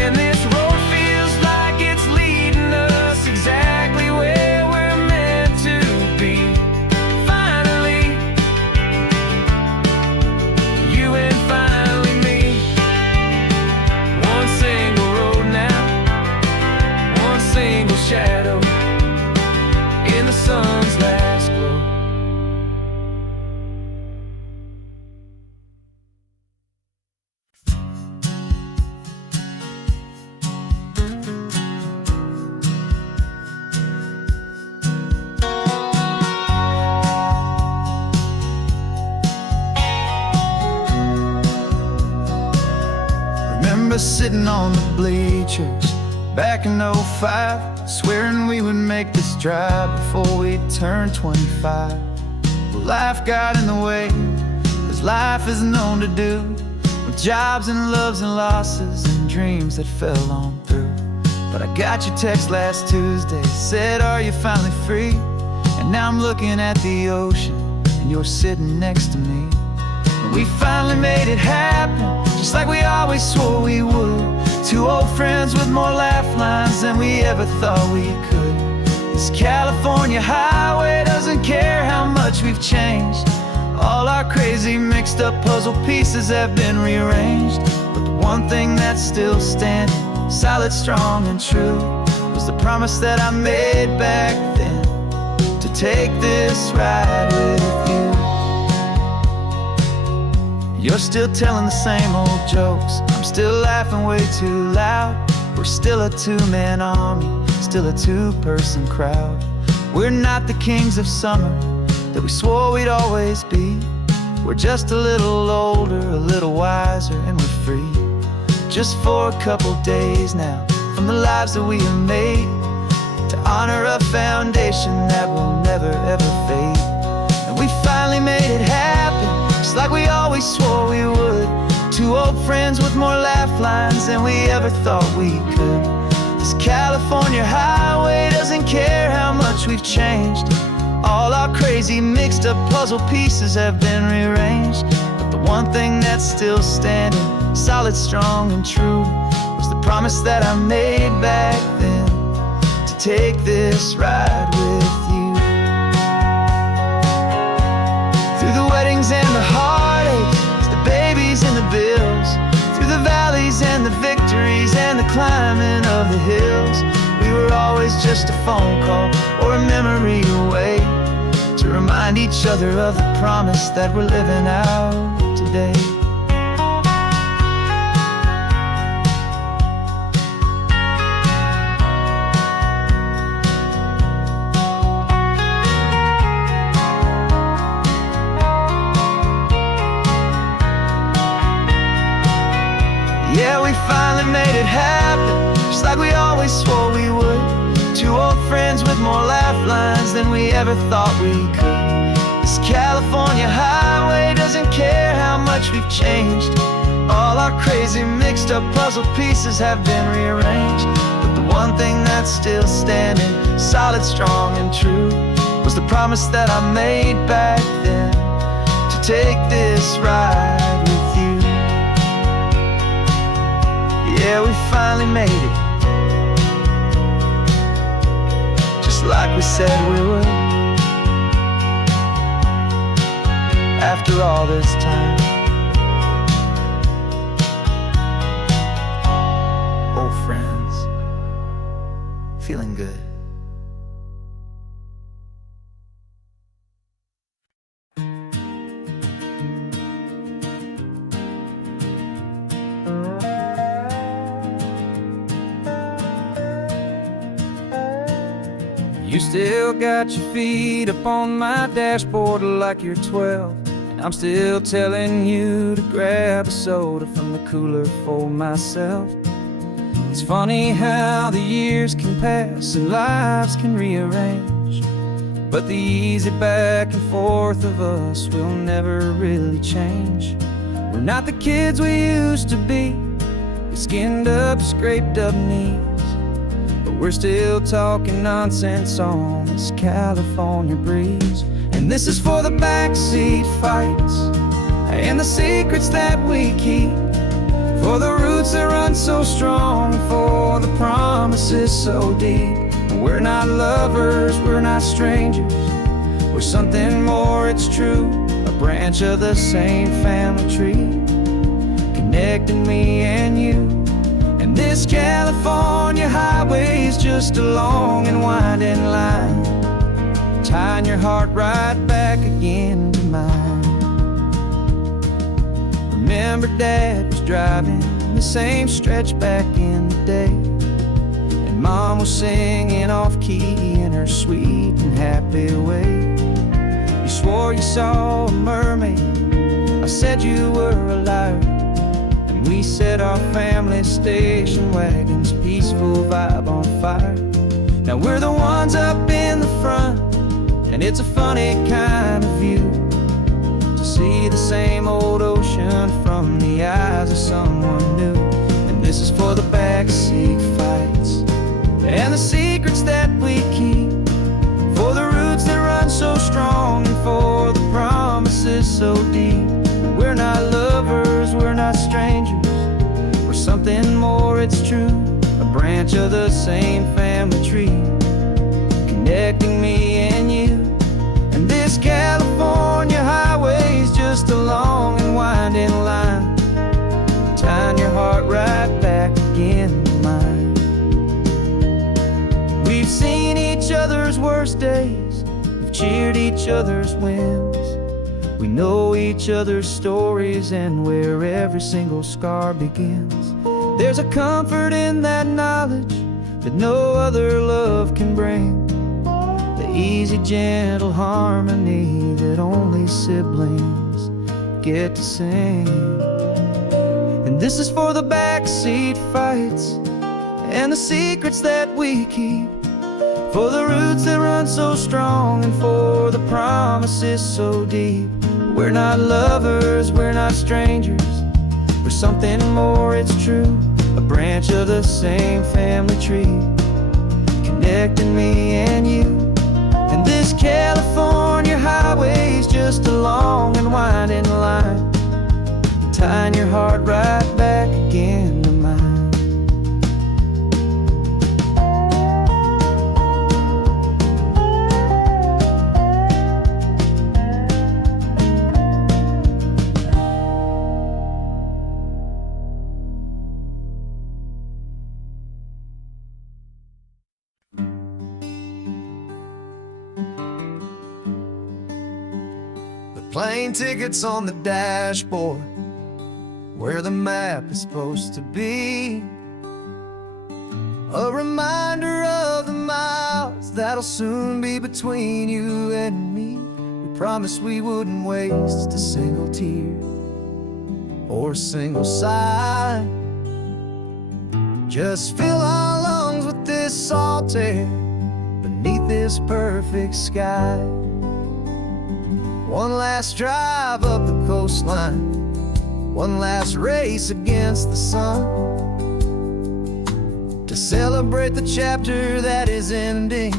And this road feels like it's leading us exactly where we're meant to be. Finally, you and finally me. One single road now, one single shadow in the sun's last glow. Remember sitting on the bleachers back in '05, swearing we would make this drive before we turned 25. Well, life got in the way, as life is known to do, with jobs and loves and losses and dreams that fell on through. But I got your text last Tuesday, said, are you finally free? And now I'm looking at the ocean, and and you're sitting next to me. We finally made it happen, just like we always swore we would. Two old friends with more laugh lines than we ever thought we could. This California highway doesn't care how much we've changed. All our crazy mixed up puzzle pieces have been rearranged. But the one thing that's still standing, solid, strong, and true, was the promise that I made back then, to take this ride with you. You're still telling the same old jokes, I'm still laughing way too loud. We're still a two-man army, still a two-person crowd. We're not the kings of summer that we swore we'd always be. We're just a little older, a little wiser, and we're free. Just for a couple days now, from the lives that we have made, to honor a foundation that will never ever fade. And we finally made it happen, just like we always swore we would. Two old friends with more laugh lines than we ever thought we could. This California highway doesn't care how much we've changed. All our crazy mixed up puzzle pieces have been rearranged. But the one thing that's still standing, solid, strong, and true, was the promise that I made back then, to take this ride with you. Through the weddings and the heartaches, the babies and the bills, through the valleys and the victories and the climbing of the hills, we were always just a phone call or a memory away, to remind each other of the promise that we're living out today. Yeah, we finally made it happen, just like we always swore we would. Two old friends with more laugh lines than we ever thought we could. This California highway doesn't care how much we've changed. All our crazy mixed up puzzle pieces have been rearranged. But the one thing that's still standing, solid, strong, and true, was the promise that I made back then, to take this ride with you. Yeah, we finally made it, just like we said we would. After all this time, old friends, feeling good. You still got your feet up on my dashboard like you're 12, and I'm still telling you to grab a soda from the cooler for myself. It's funny how the years can pass and lives can rearrange, but the easy back and forth of us will never really change. We're not the kids we used to be, with skinned up, scraped up knees, but we're still talking nonsense on this California breeze. And this is for the backseat fights and the secrets that we keep, for the roots that run so strong, for the promises so deep. We're not lovers, we're not strangers, we're something more, it's true, a branch of the same family tree, connecting me and you. And this California highway is just a long and winding line, tying your heart right back again to mine. Remember Dad was driving the same stretch back in the day, and Mom was singing off-key in her sweet and happy way. You swore you saw a mermaid, I said you were a liar, and we set our family station wagon's peaceful vibe on fire. Now we're the ones up in the front, and it's a funny kind of view to see the same old ocean from the eyes of someone new. And this is for the backseat fights and the secrets that we keep, for the roots that run so strong, and for the promise so deep. We're not lovers, we're not strangers, we're something more, it's true. A branch of the same family tree, connecting me and you. And this California highway's just a long and winding line, tying your heart right back again to mine. We've seen each other's worst days, we've cheered each other's wins. We know each other's stories and where every single scar begins. There's a comfort in that knowledge that no other love can bring, the easy, gentle harmony that only siblings get to sing. And this is for the backseat fights and the secrets that we keep, for the roots that run so strong and for the promises so deep. We're not lovers, we're not strangers, we're something more, it's true. A branch of the same family tree, connecting me and you. And this California highway's just a long and winding line, tying your heart right back again to mine. Plane tickets on the dashboard, where the map is supposed to be. A reminder of the miles that'll soon be between you and me. We promised we wouldn't waste a single tear or a single sigh. Just fill our lungs with this salt air beneath this perfect sky. One last drive up the coastline, one last race against the sun, to celebrate the chapter that is ending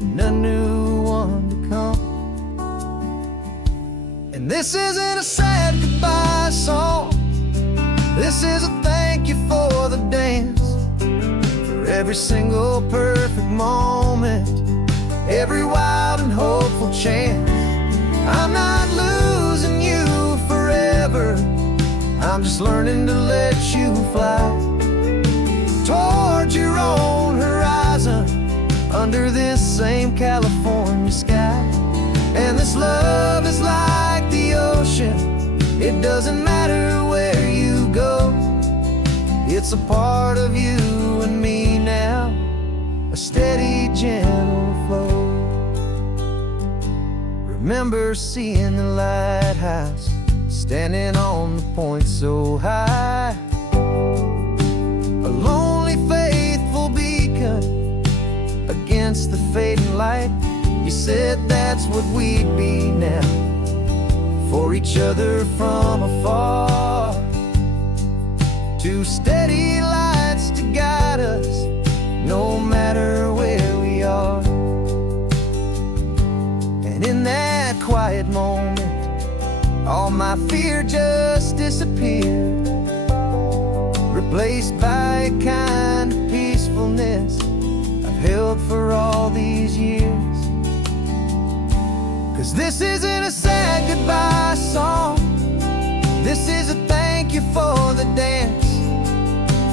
and a new one to come. And this isn't a sad goodbye song, this is a thank you for the dance, for every single perfect moment, every wild and hopeful chance. I'm not losing you forever, I'm just learning to let you fly toward your own horizon, under this same California sky. And this love is like the ocean, it doesn't matter where you go, it's a part of you and me now, a steady, gentle flow. Remember seeing the lighthouse, standing on the point so high, a lonely, faithful beacon against the fading light. You said that's what we'd be now, for each other from afar. Two steady lights to guide us, no matter where we are. And in that quiet moment, all my fear just disappeared, replaced by a kind of peacefulness I've held for all these years. 'Cause this isn't a sad goodbye song, this is a thank you for the dance,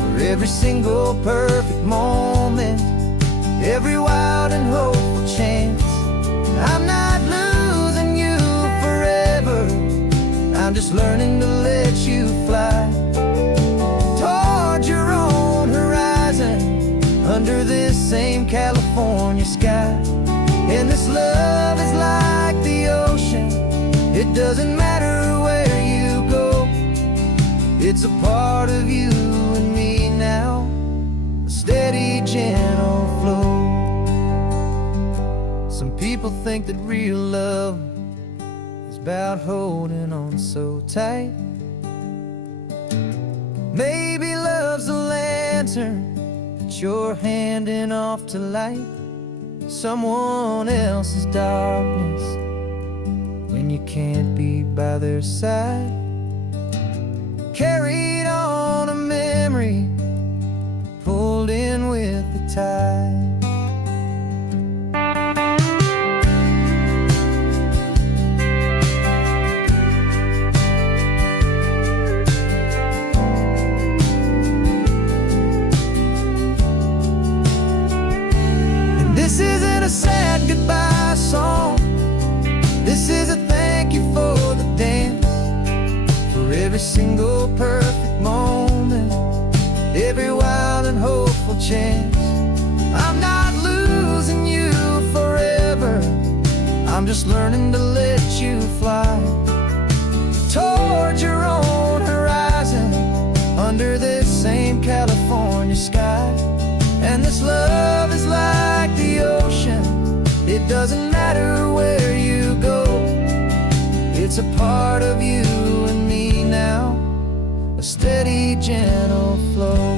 for every single perfect moment, every wild and hopeful chance. I'm not losing you forever, I'm just learning to let you fly toward your own horizon, under this same California sky. And this love is like the ocean, it doesn't matter where you go, it's a part of you and me now, a steady, gentle flow. Some people think that real love is about holding on so tight. Maybe love's a lantern that you're handing off to light someone else's darkness when you can't be by their side. Carried on a memory, pulled in with the tide. This isn't a sad goodbye song. This is a thank you for the dance, for every single perfect moment, every wild and hopeful chance. I'm not losing you forever, I'm just learning to let you fly toward your own horizon, under this same California sky. And this love is like the ocean, it doesn't matter where you go. It's a part of you and me now, a steady, gentle flow.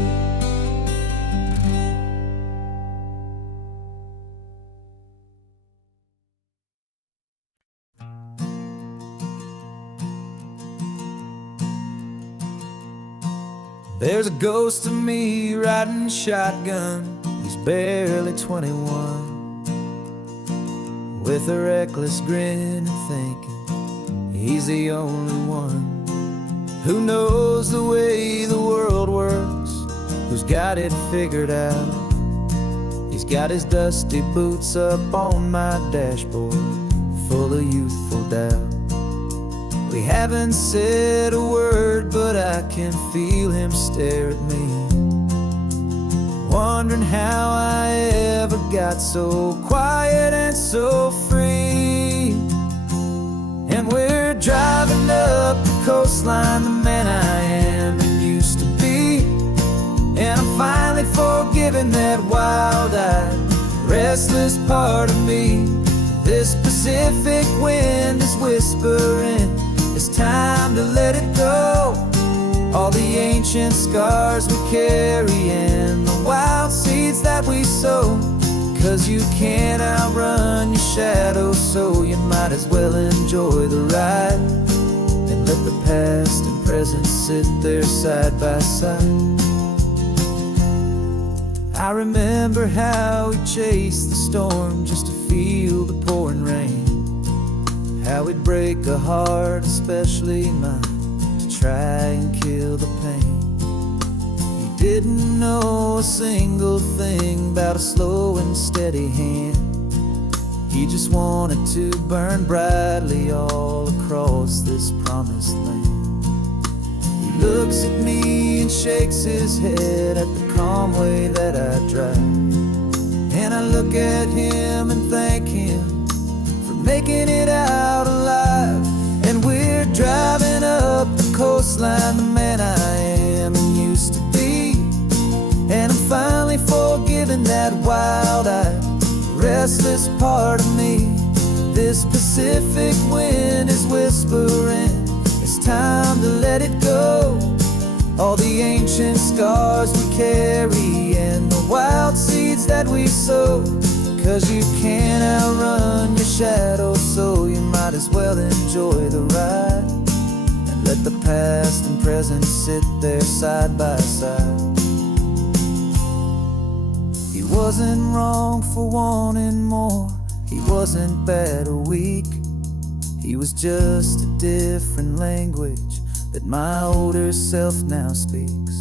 There's a ghost of me riding shotgun, he's barely 21, with a reckless grin and thinking he's the only one who knows the way the world works, who's got it figured out. He's got his dusty boots up on my dashboard, full of youthful doubt. We haven't said a word, but I can feel him stare at me, wondering how I ever got so quiet and so free. And we're driving up the coastline, the man I am and used to be. And I'm finally forgiving that wild-eyed, restless part of me. This Pacific wind is whispering, it's time to let it go. All the ancient scars we carry and the wild seeds that we sow. 'Cause you can't outrun your shadow, so you might as well enjoy the ride and let the past and present sit there side by side. I remember how we chased the storm just to feel the pouring rain, how we'd break a heart, especially mine, to try and kill the pain. You didn't know a single thing about a slow and steady hand. He just wanted to burn brightly all across this promised land. He looks at me and shakes his head at the calm way that I drive, and I look at him and thank him for making it out alive. And we're driving up the coastline, the man I am and used to be. And I'm finally forgiving that wild-eyed, restless part of me. This Pacific wind is whispering, it's time to let it go. All the ancient scars we carry and the wild seeds that we sow. 'Cause you can't outrun your shadow, so you might as well enjoy the ride and let the past and present sit there side by side. He wasn't wrong for wanting more, he wasn't bad or weak. He was just a different language that my older self now speaks.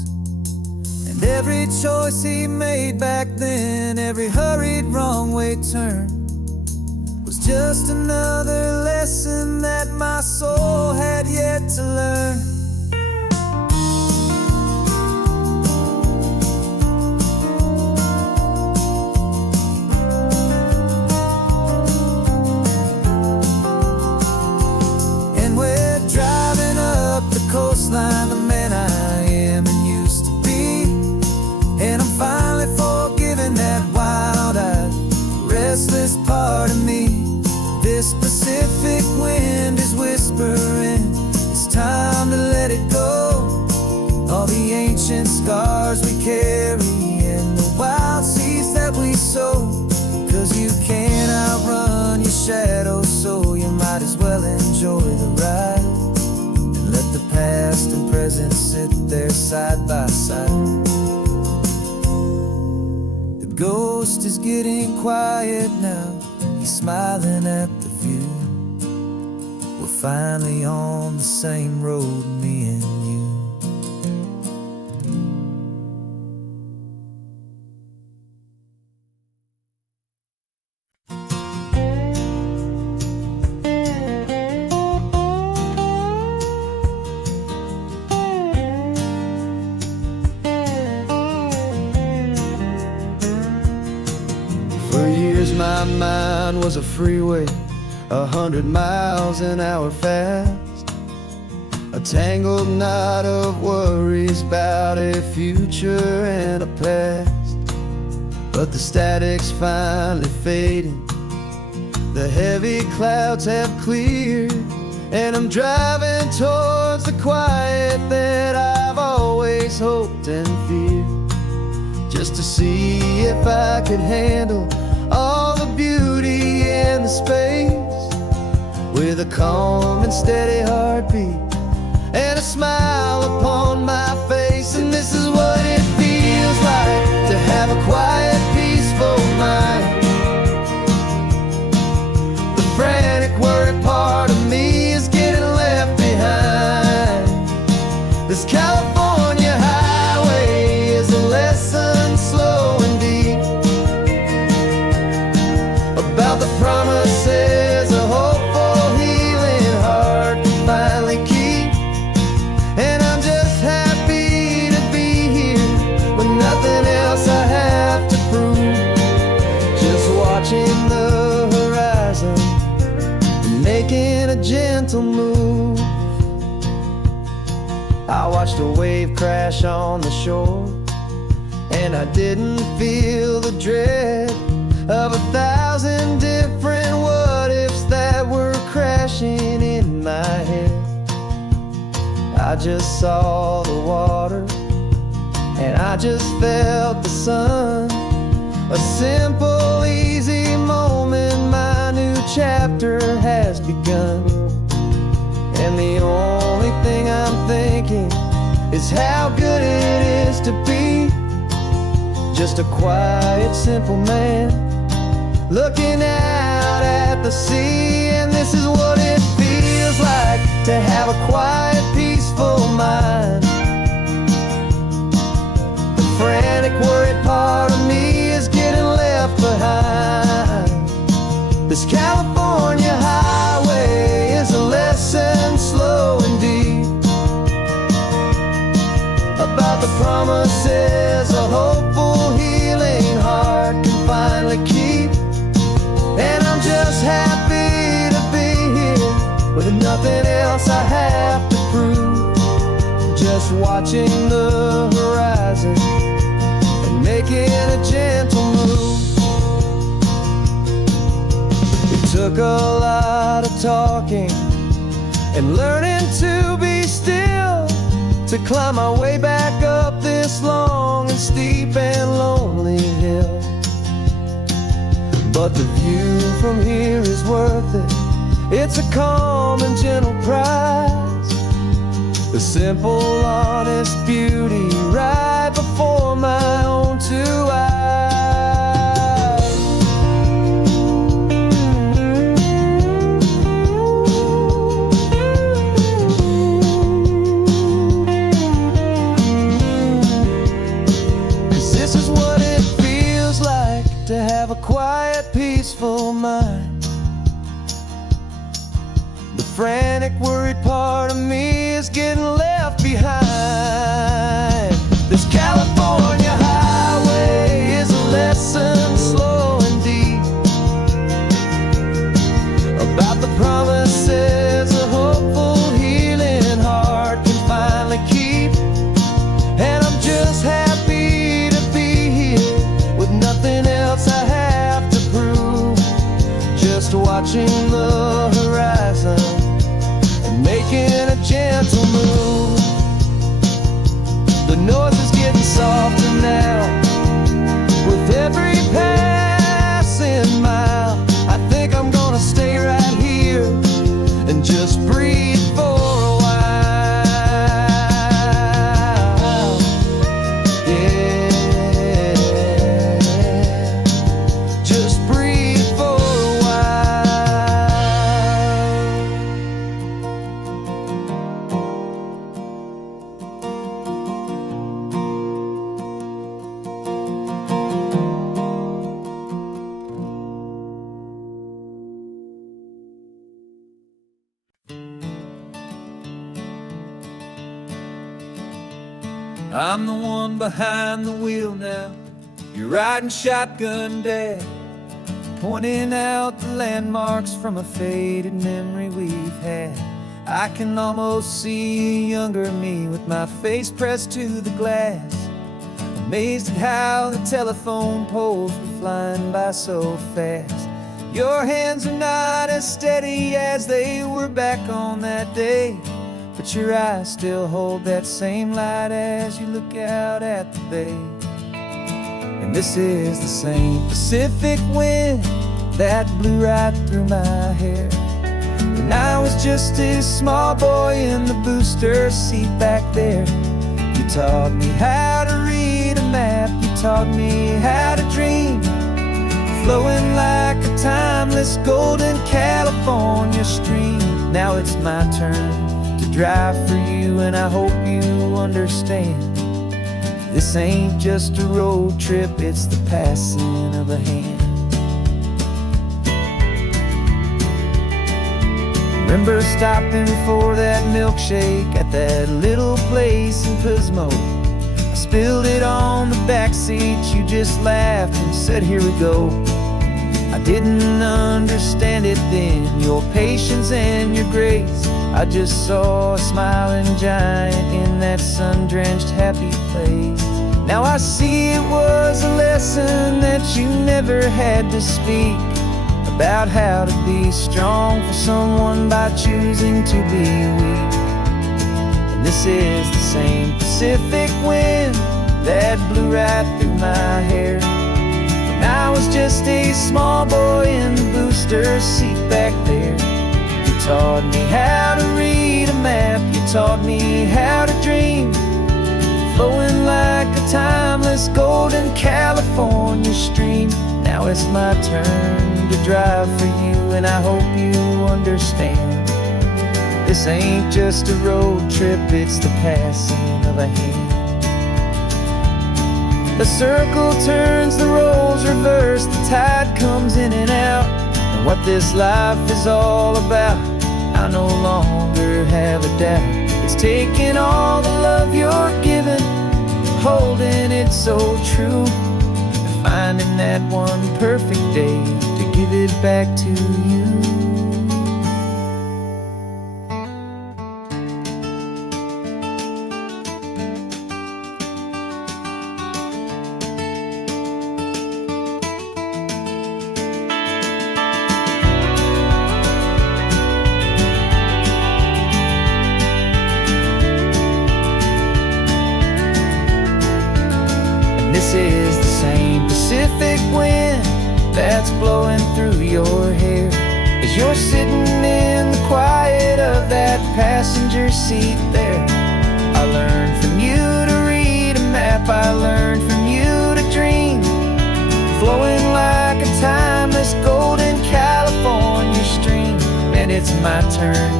And every choice he made back then, every hurried wrong way turn, was just another lesson that my soul had yet to learn. And we're driving up the coastline, the man I am and used to be. And I'm finally forgiving that wild-eyed, restless part of me. This Pacific wind is whispering, it's time to let it go. All the ancient scars we carry and the wild seeds that we sow. 'Cause you can't outrun your shadow, so you might might as well enjoy the ride and let the past and present sit there side by side. The ghost is getting quiet now, he's smiling at the view. We're finally on the same road, me and you. For years my mind was a freeway, 100 miles an hour fast, a tangled knot of worries about a future and a past. But the static's finally fading, the heavy clouds have cleared, and I'm driving towards the quiet that I've always hoped and feared, just to see if I could handle all the beauty and the space, with a calm and steady heartbeat and a smile upon my face. And this is what it feels like to have a quiet, peaceful mind. The frantic, worried part of me is getting left behind. This California highway is a lesson slow and deep about the promises a hopeful, healing heart can finally keep. And I'm just happy to be here with nothing else I have to prove, just watching the horizon and making a gentle move. I watched a wave crash on the shore, and I didn't feel the dread of 1,000 different what-ifs that were crashing in my head. I just saw the water, and I just felt the sun. A simple, easy moment, my new chapter has begun. And the only thing I'm thinking is how good it is to be just a quiet, simple man looking out at the sea. And this is what it feels like to have a quiet, peaceful mind. The frantic, worried part of me is getting left behind. This California highway is a lesson slow and deep about the promises a hopeful, healing heart can finally keep. And I'm just happy to be here with nothing else I have to prove, just watching the horizon and making a gentle move. It took a lot of talking and learning to be still to climb my way back up this long and steep and lonely hill. But the view from here is worth it. It's a calm and gentle prize, the simple, honest beauty right before my own two eyes. To have a quiet, peaceful mind. The frantic, worried part of me is getting left behind. This California highway I'm the one behind the wheel now. You're riding shotgun, Dad, pointing out the landmarks from a faded memory we've had. I can almost see a younger me with my face pressed to the glass, amazed at how the telephone poles were flying by so fast. Your hands are not as steady as they were back on that day, but your eyes still hold that same light as you look out at the bay. And this is the same Pacific wind that blew right through my hair when I was just a small boy in the booster seat back there. You taught me how to read a map, you taught me how to dream, flowing like a timeless golden California stream. Now it's my turn to drive for you, and I hope you understand. This ain't just a road trip, it's the passing of a hand. Remember stopping for that milkshake at that little place in Pismo? I spilled it on the back seat, you just laughed and said, "Here we go." I didn't understand it then, your patience and your grace. I just saw a smiling giant in that sun-drenched happy place. Now I see it was a lesson that you never had to speak, about how to be strong for someone by choosing to be weak. And this is the same Pacific wind that blew right through my hair when I was just a small boy in the booster seat back there. You taught me how to read a map, you taught me how to dream, flowing like a timeless golden California stream. Now it's my turn to drive for you, and I hope you understand. This ain't just a road trip, it's the passing of a hand. The circle turns, the roles reverse, the tide comes in and out. And what this life is all about, I no longer have a doubt. It's taking all the love you're giving, holding it so true, and finding that one perfect day to give it back to you. This is the same Pacific wind that's blowing through your hair as you're sitting in the quiet of that passenger seat there. I learned from you to read a map, I learned from you to dream, flowing like a timeless golden California stream. And it's my turn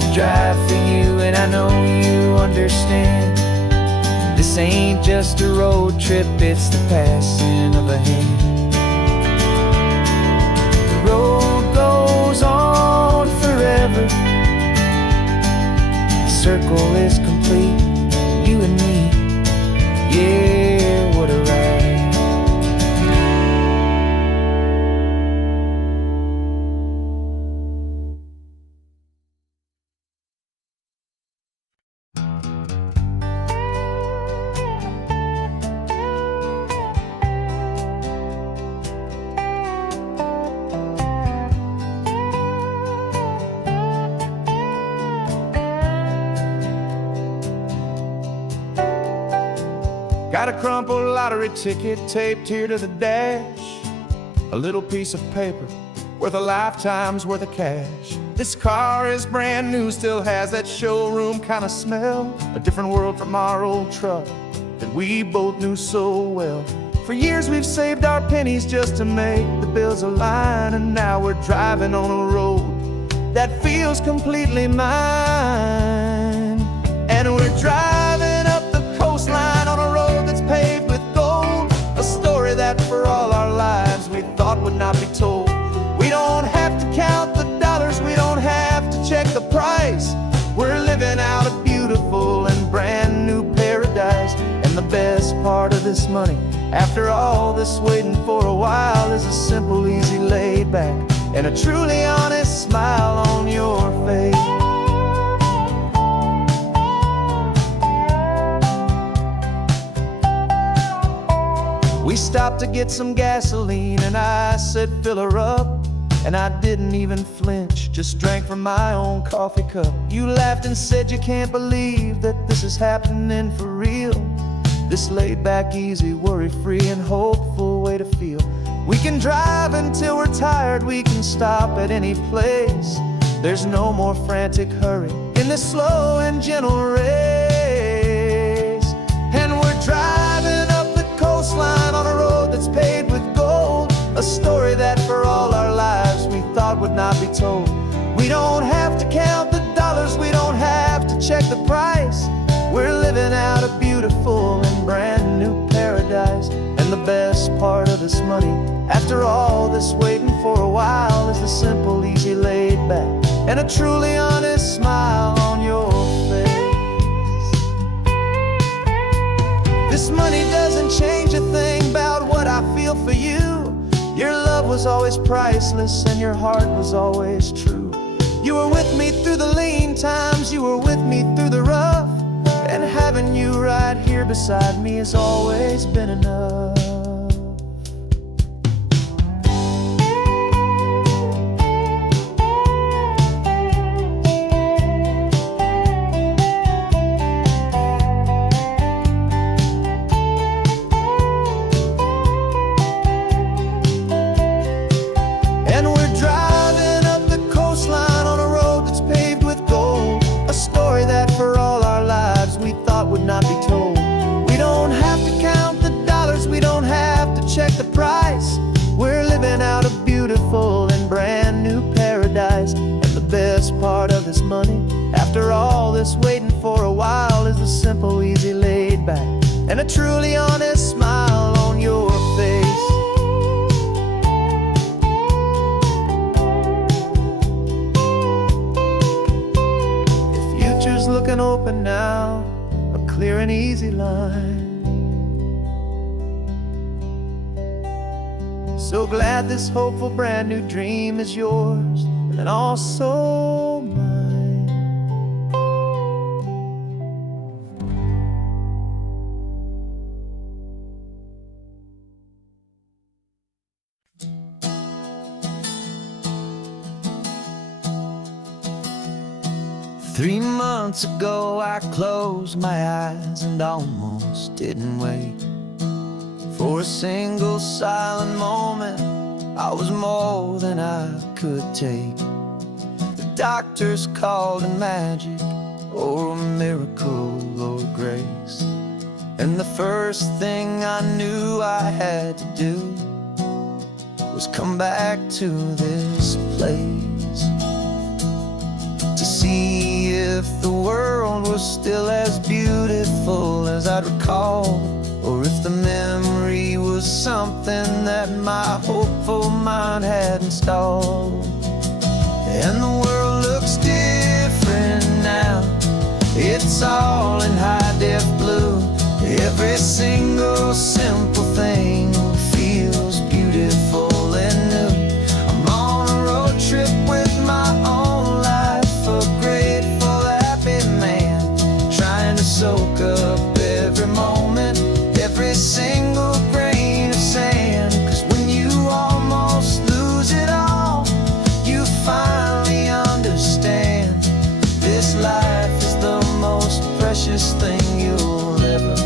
to drive for you, and I know you understand. This ain't just a road trip, it's the passing of a hand. The road goes on forever, the circle is complete, you and me, yeah, what a ride. Got a crumpled lottery ticket taped here to the dash, a little piece of paper worth a lifetime's worth of cash. This car is brand new, still has that showroom kind of smell, a different world from our old truck that we both knew so well. For years we've saved our pennies just to make the bills align, and now we're driving on a road that feels completely mine. And we're driving up the coastline on a road that's paved with gold, a story that for all our lives we thought would not be told. We don't have to count the dollars, we don't have to check the price. We're living out a beautiful and brand new paradise, best part of this money, after all this waiting for a while, is a simple, easy, laid back, and a truly honest smile on your face. We stopped to get some gasoline, and I said, fill her up. And I didn't even flinch, just drank from my own coffee cup. You laughed and said you can't believe that this is happening for real. This laid back, easy, worry-free and hopeful way to feel. We can drive until we're tired, we can stop at any place. There's no more frantic hurry in this slow and gentle race. And we're driving up the coastline on a road that's paved with gold, a story that for all our lives we thought would not be told. We don't have to count the dollars, we don't have to check the price. We're living out a beautiful and brand new paradise. And the best part of this money, after all this waiting for a while, is the simple, easy, laid back, and a truly honest smile on your face. This money doesn't change a thing about what I feel for you. Your love was always priceless and your heart was always true. You were with me through the lean times, you were with me through the rough, and having you right here beside me has always been enough. Not be told. We don't have to count the dollars, we don't have to check the price. We're living out a beautiful and brand new paradise. And the best part of this money, after all this waiting for a while, is the simple, easy, laid back, and a truly honest smile on your face. The future's looking open now, clear and easy line. So glad this hopeful brand new dream is yours and also mine. 3 months ago I closed my eyes and almost didn't wait for a single silent moment. I was more than I could take. The doctors called it magic, or a miracle, or grace. And the first thing I knew I had to do was come back to this place, to see if the world was still as beautiful as I'd recall, or if the memory was something that my hopeful mind had installed. And the world looks different now, it's all in high-def blue. Every single simple thing feels beautiful and new. I'm on a road trip with my own life, a grateful, happy man, trying to soak up every moment, every single grain of sand. 'Cause when you almost lose it all, you finally understand this life is the most precious thing you'll ever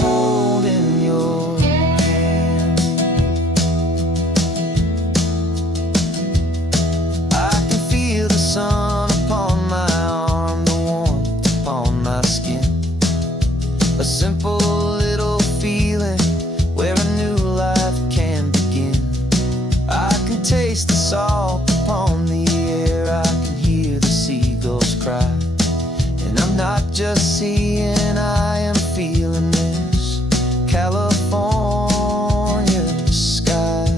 hold in your hand. I can feel the sun upon my arm, the warmth upon my skin, a simple little feeling where a new life can begin. I can taste the salt upon the air, I can hear the seagulls cry, and I'm not just seeing, I am feeling this California sky.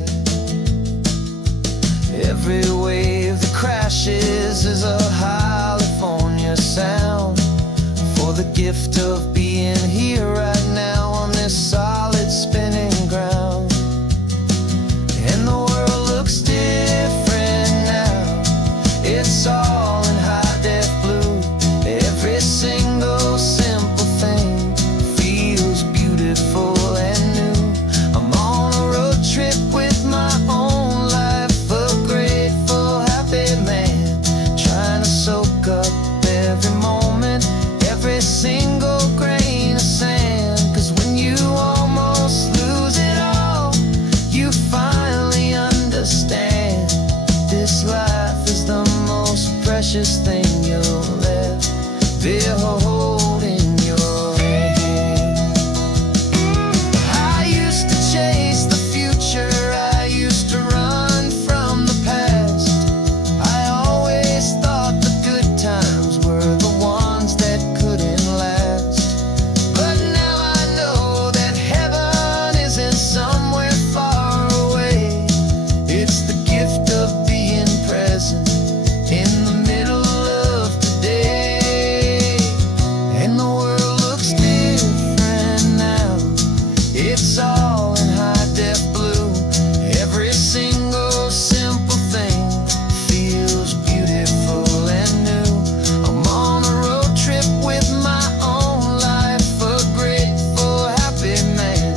Every wave that crashes is a California sound, for the gift of being being here right now on this solid spinning ground. And the world looks different now. It's all in high def blue. Every single simple thing feels beautiful and new. I'm on a road trip with my own life, a grateful, happy man, trying to soak up every moment, every single grain of sand. 'Cause when you almost lose it all, you finally understand this life is the most precious thing you'll ever hold in your hand. I used to chase the future, I used to run from the past. I always thought the good times were the ones that couldn't last. But now I know that heaven isn't somewhere far away. It's the gift of being present in the middle of today. And the world looks different now. It's all in high def blue. Every single simple thing feels beautiful and new. I'm on a road trip with my own life, a grateful, happy man,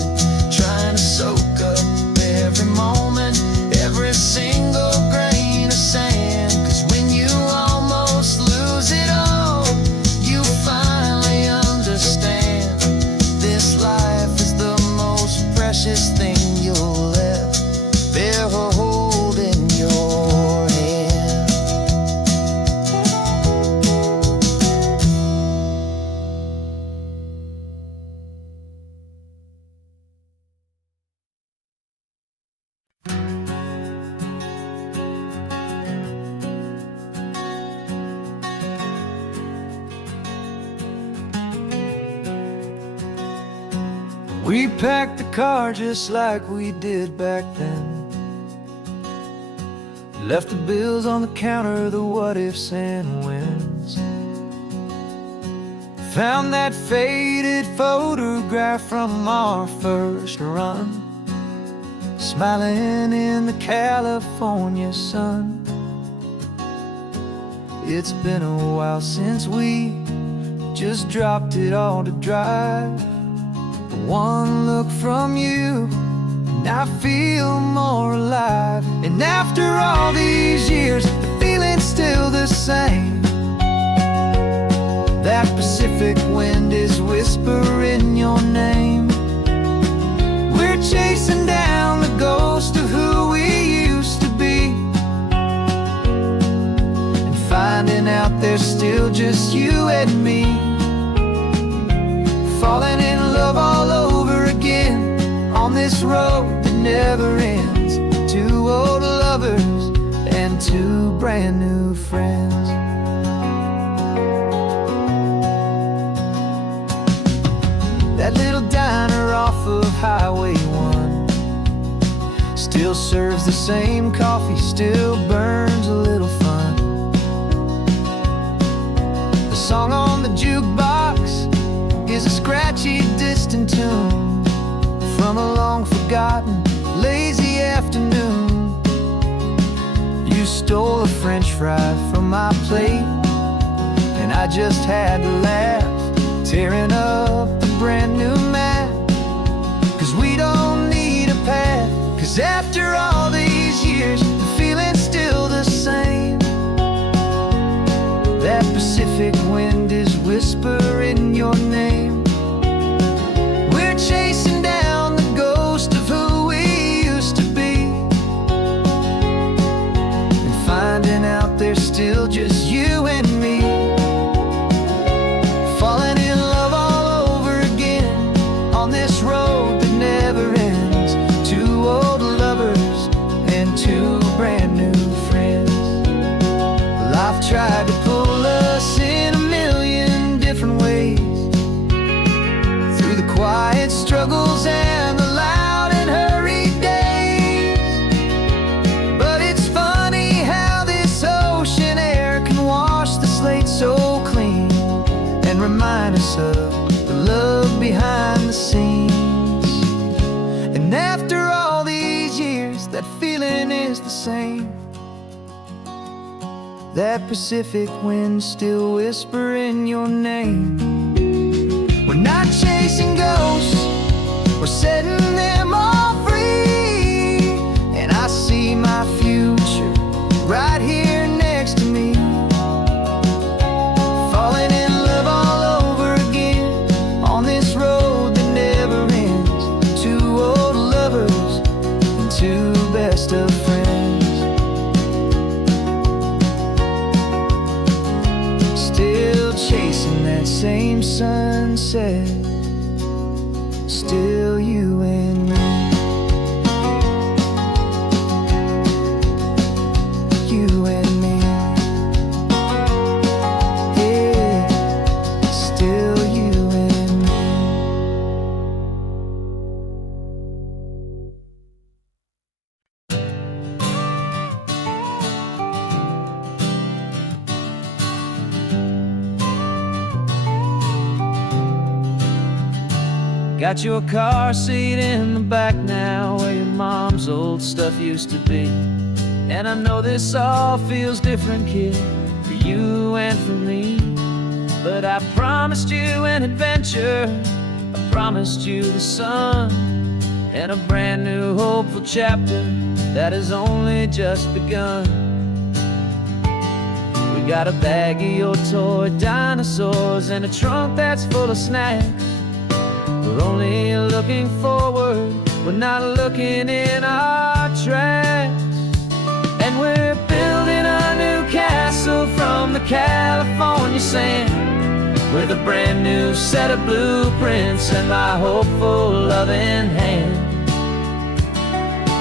trying to soak up every moment, every single grain of sand. 'Cause when you almost lose it all, you finally understand this life is the most precious thing you'll ever hold in your hand. We packed the car just like we did back then. Left the bills on the counter, the what ifs and whens. Found that faded photograph from our first run, smiling in the California sun. It's been a while since we just dropped it all to drive. One look from you and I feel more alive. And after all these years, the feeling's still the same. That Pacific wind is whispering your name. We're chasing down the ghost of who we used to be, and finding out there's still just you and me. Falling in love all over again on this road that never ends. Two old lovers and two brand new friends. That little diner off of Highway 1 still serves the same coffee, still burns a little fun. The song on the jukebox is a scratchy, distant tune from a long-forgotten, lazy afternoon. You stole a French fry from my plate, and I just had to laugh, tearing up the brand new map. 'Cause we don't need a path, 'cause after all these years, the feeling's still the same. That Pacific wind is whispering your name. We're chasing down the ghost of who we used to be, and finding out there's still just you and me. Falling in love all over again on this road that never ends. Two old lovers and two brand new friends. Life tried to pull us in a million different ways, through the quiet struggles and the loud and hurried days. But it's funny how this ocean air can wash the slate so clean and remind us of the love same. That Pacific wind still whispering your name. We're not chasing ghosts, we're setting them all free. And I see my future right here next to me, falling in love all over again on this road that never ends. Two old lovers and two best of friends, still chasing that same sunset. Still you and me, you and me, yeah, still you and me. Got your car seat in the back now, where your mom's old stuff used to be. And I know this all feels different, kid, for you and for me. But I promised you an adventure, I promised you the sun, and a brand new hopeful chapter that has only just begun. We got a bag of your toy dinosaurs and a trunk that's full of snacks. We're only looking forward, we're not looking in our tracks. And we're building a new castle from the California sand, with a brand new set of blueprints and my hopeful loving hand.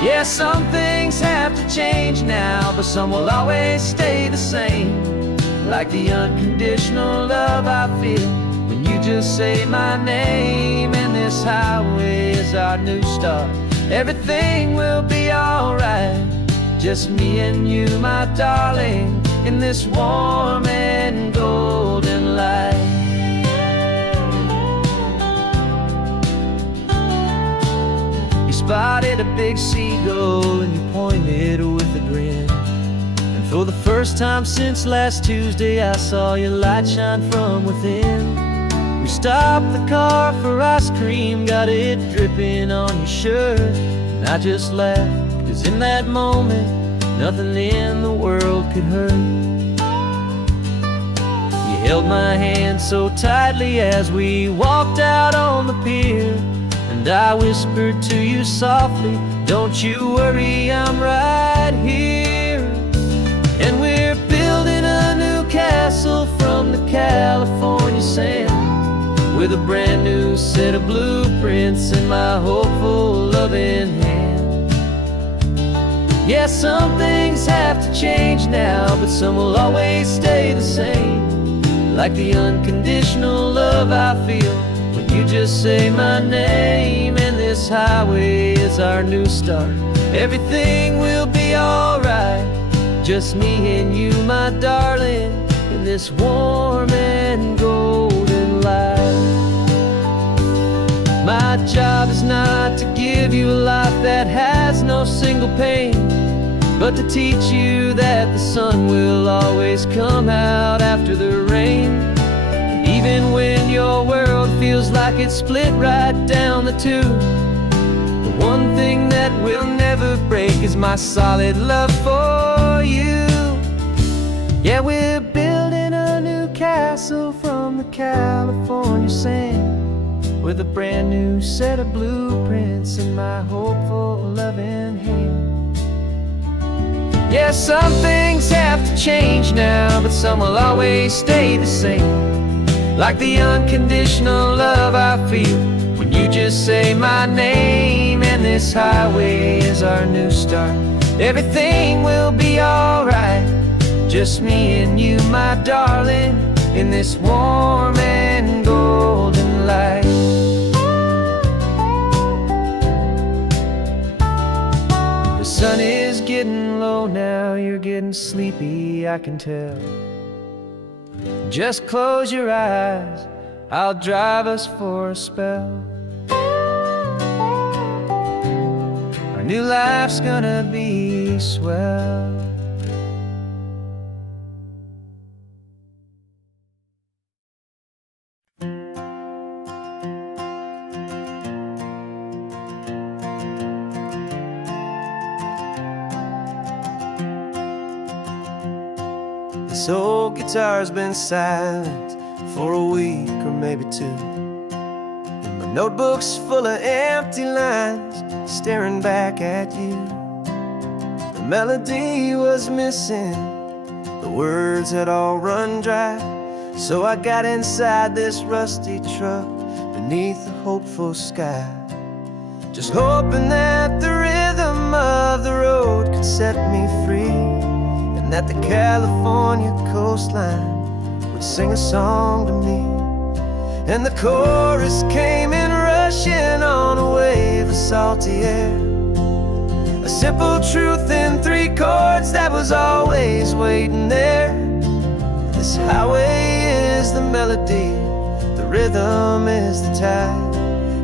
Yeah, some things have to change now, but some will always stay the same. Like the unconditional love I feel when you just say my name. And this highway is our new start, everything will be alright. Just me and you, my darling, in this warm and golden light. You spotted a big seagull and you pointed with a grin. And for the first time since last Tuesday, I saw your light shine from within. We stopped the car for ice cream, got it dripping on your shirt. And I just laughed, 'cause in that moment, nothing in the world could hurt. You held my hand so tightly as we walked out on the pier, and I whispered to you softly, don't you worry, I'm right here. And we're building a new castle from the California sand, with a brand new set of blueprints in my hopeful loving hand. Yeah, some things have to change now, but some will always stay the same. Like the unconditional love I feel when you just say my name. And this highway is our new start, everything will be alright. Just me and you, my darling, in this warm and golden light. My job is not to give you a life that has no single pain, but to teach you that the sun will always come out after the rain. And even when your world feels like it's split right down the two, the one thing that will never break is my solid love for you. Yeah, we're building a new castle from the California sand, with a brand new set of blueprints in my hopeful loving hand. Yeah, some things have to change now, but some will always stay the same. Like the unconditional love I feel when you just say my name. And this highway is our new start, everything will be alright. Just me and you, my darling, in this warm and golden light. The sun is getting low now, you're getting sleepy, I can tell. Just close your eyes, I'll drive us for a spell. Our new life's gonna be swell. This old guitar's been silent for a week or maybe two, and my notebook's full of empty lines staring back at you. The melody was missing, the words had all run dry, so I got inside this rusty truck beneath the hopeful sky, just hoping that the rhythm of the road could set me free, and that the California coastline would sing a song to me. And the chorus came in rushing on a wave of salty air, a simple truth in 3 chords that was always waiting there. This highway is the melody, the rhythm is the tide,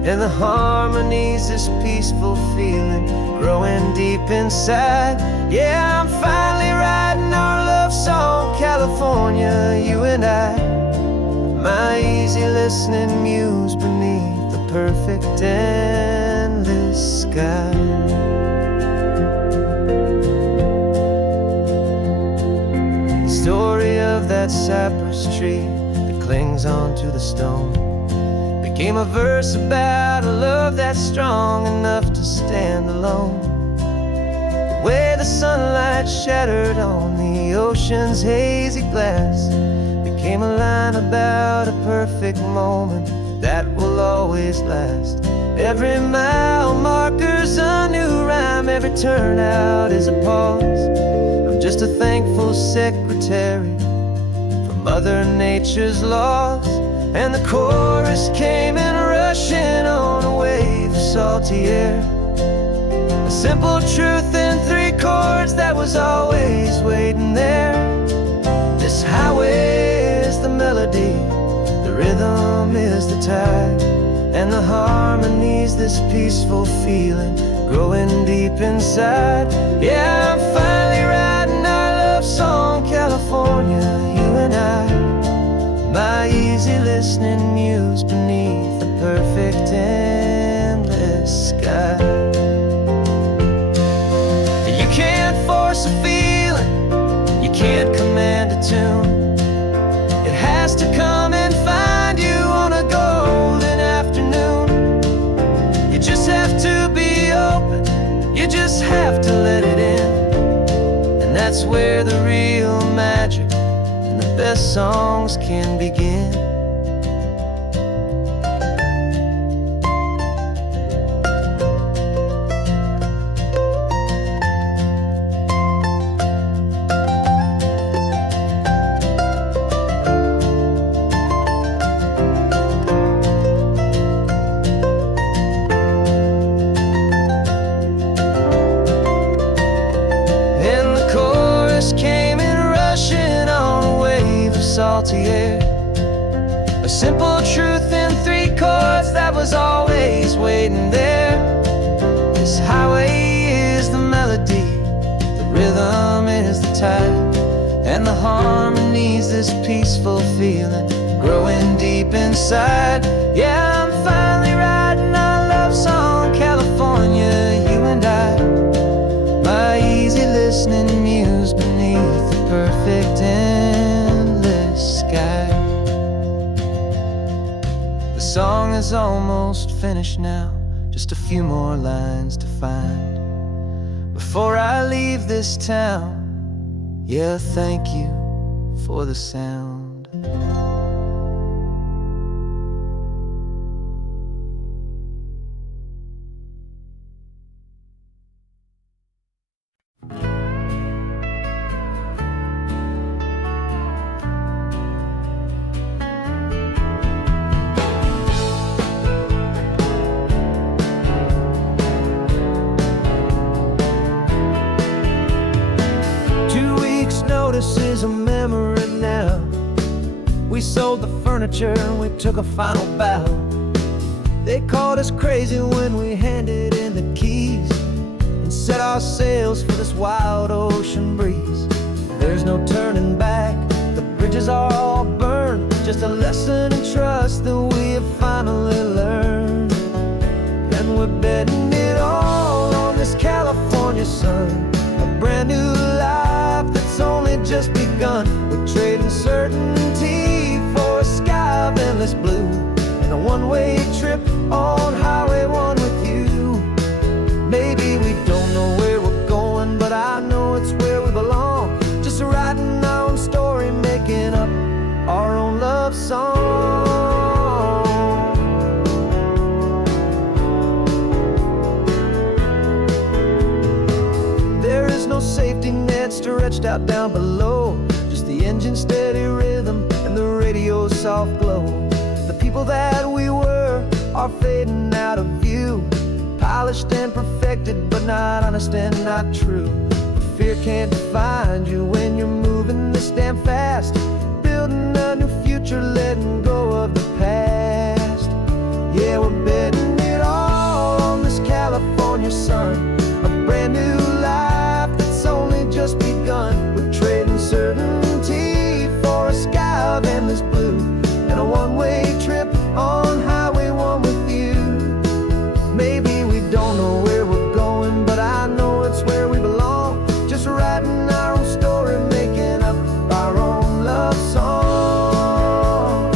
and the harmony's this peaceful feeling growing deep inside. Yeah, I'm finally writing our love song, California, you and I, my easy listening muse beneath the perfect endless sky. The story of that cypress tree that clings onto the stone became a verse about a love that's strong enough to stand alone. The way the sunlight shattered on the ocean's hazy glass became a line about a perfect moment that will always last. Every mile marker's a new rhyme, every turnout is a pause. I'm just a thankful secretary for Mother Nature's laws. And the chorus came in rushing on a wave of salty air, a simple truth in 3 chords that was always waiting there. This highway is the melody, the rhythm is the tide, and the harmony's this peaceful feeling growing deep inside. Yeah, I'm finally writing our love song, California, you and I, my easy listening muse beneath the perfect endless sky. You can't force a feeling, you can't command a tune. It has to come and find you on a golden afternoon. You just have to be open, you just have to let it in, and that's where the real magic, the best songs can begin. And the chorus came in rushing on a wave of salty air, a simple truth in 3 chords that was always waiting there. This highway is the melody, the rhythm is the tide, and the harmony's this peaceful feeling growing deep inside. Yeah, I'm finally writing our love song, California, you and I, my easy listening muse beneath the perfect endless sky. The song is almost finished now, just a few more lines to find before I leave this town. Yeah, thank you for the sound. Notice is a memory now. We sold the furniture and we took a final bow. They called us crazy when we handed in the keys. set our sails for this wild ocean breeze. There's no turning back, the bridges are all burned. Just a lesson in trust that we have finally learned. And we're betting it all on this California sun, a brand new life that's only just begun. We're trading certainty for a sky of endless blue, and a one-way trip on Highway 1 with you. Maybe we don't know where we're going, but I know it's where we belong. Just writing our own story, making up our own love song. There is no safety net stretched out down below, just the engine's steady rhythm and the radio's soft glow. The people that we were are fading out of view, polished and perfected, but not honest and not true. Fear can't define you when you're moving this damn fast, building a new future, letting go of the past. Yeah, we're betting it all on this California sun, a brand new life that's only just begun. We're trading certainty for a sky of endless blue, and a one-way trip on Highway 1 with you. Maybe we don't know where we're going, but I know it's where we belong. Just writing our own story, making up our own love song.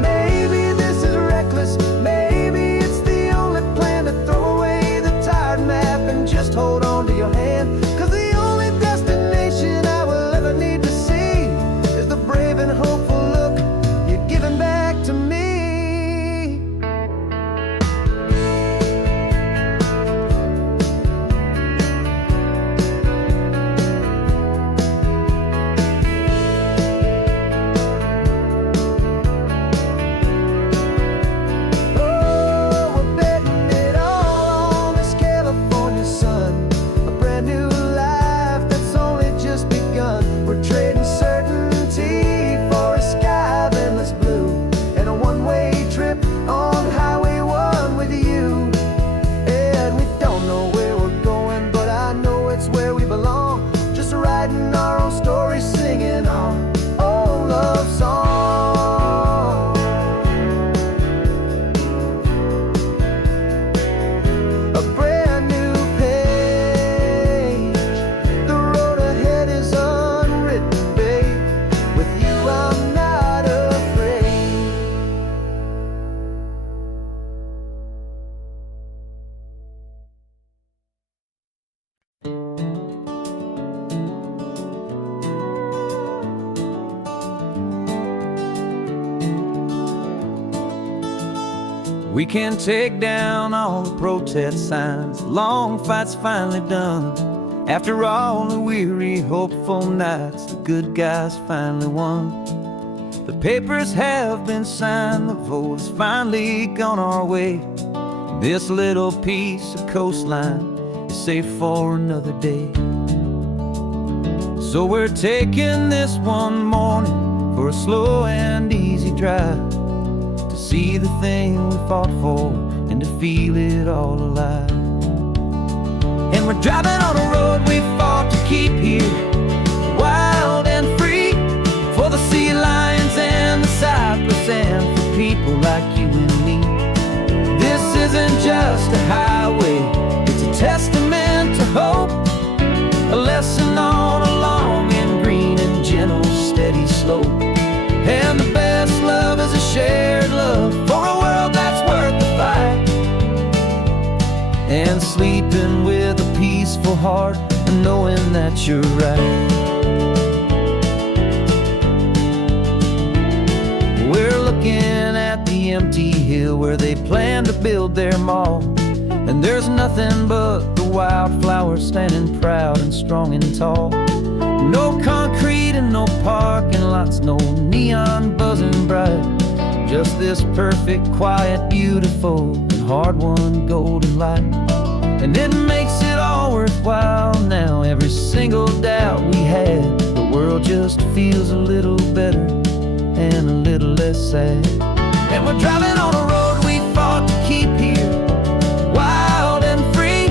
Maybe this is reckless, maybe it's the only plan to throw away the tired map and just hold on to your hand. 'Cause the only destination I will ever need to see is the brave and hopeful look you're giving back to me. We're trading certainty for a sky of endless blue, and a one-way trip on Highway 1 with you. And we don't know where we're going, but I know it's where we belong. Just writing our own story, singing our own love song. A brand new page, the road ahead is unwritten, babe. With you I'm not afraid. We can take down all the protest signs, long fight's finally done. After all the weary, hopeful nights, the good guys finally won. The papers have been signed, the vote has finally gone our way. This little piece of coastline is safe for another day. So we're taking this one morning for a slow and easy drive, to see the thing we fought for and to feel it all alive. And we're driving on a road we fought to keep here, wild and free, for the sea lions and the cypress and for people like you and me. This isn't just a highway, it's a testament to hope, a lesson on a long and green and gentle steady slope. And the best love is a shared love for a world that's worth the fight, and sleeping with a peaceful heart and knowing that you're right. We're looking at the empty hill where they plan to build their mall, and there's nothing but the wildflowers standing proud and strong and tall. No concrete and no parking lots, no neon buzzing bright, just this perfect, quiet, beautiful, and hard-won golden light. And it makes it all worthwhile now, every single doubt we had. The world just feels a little better and a little less sad. And we're driving on a road we fought to keep here, wild and free,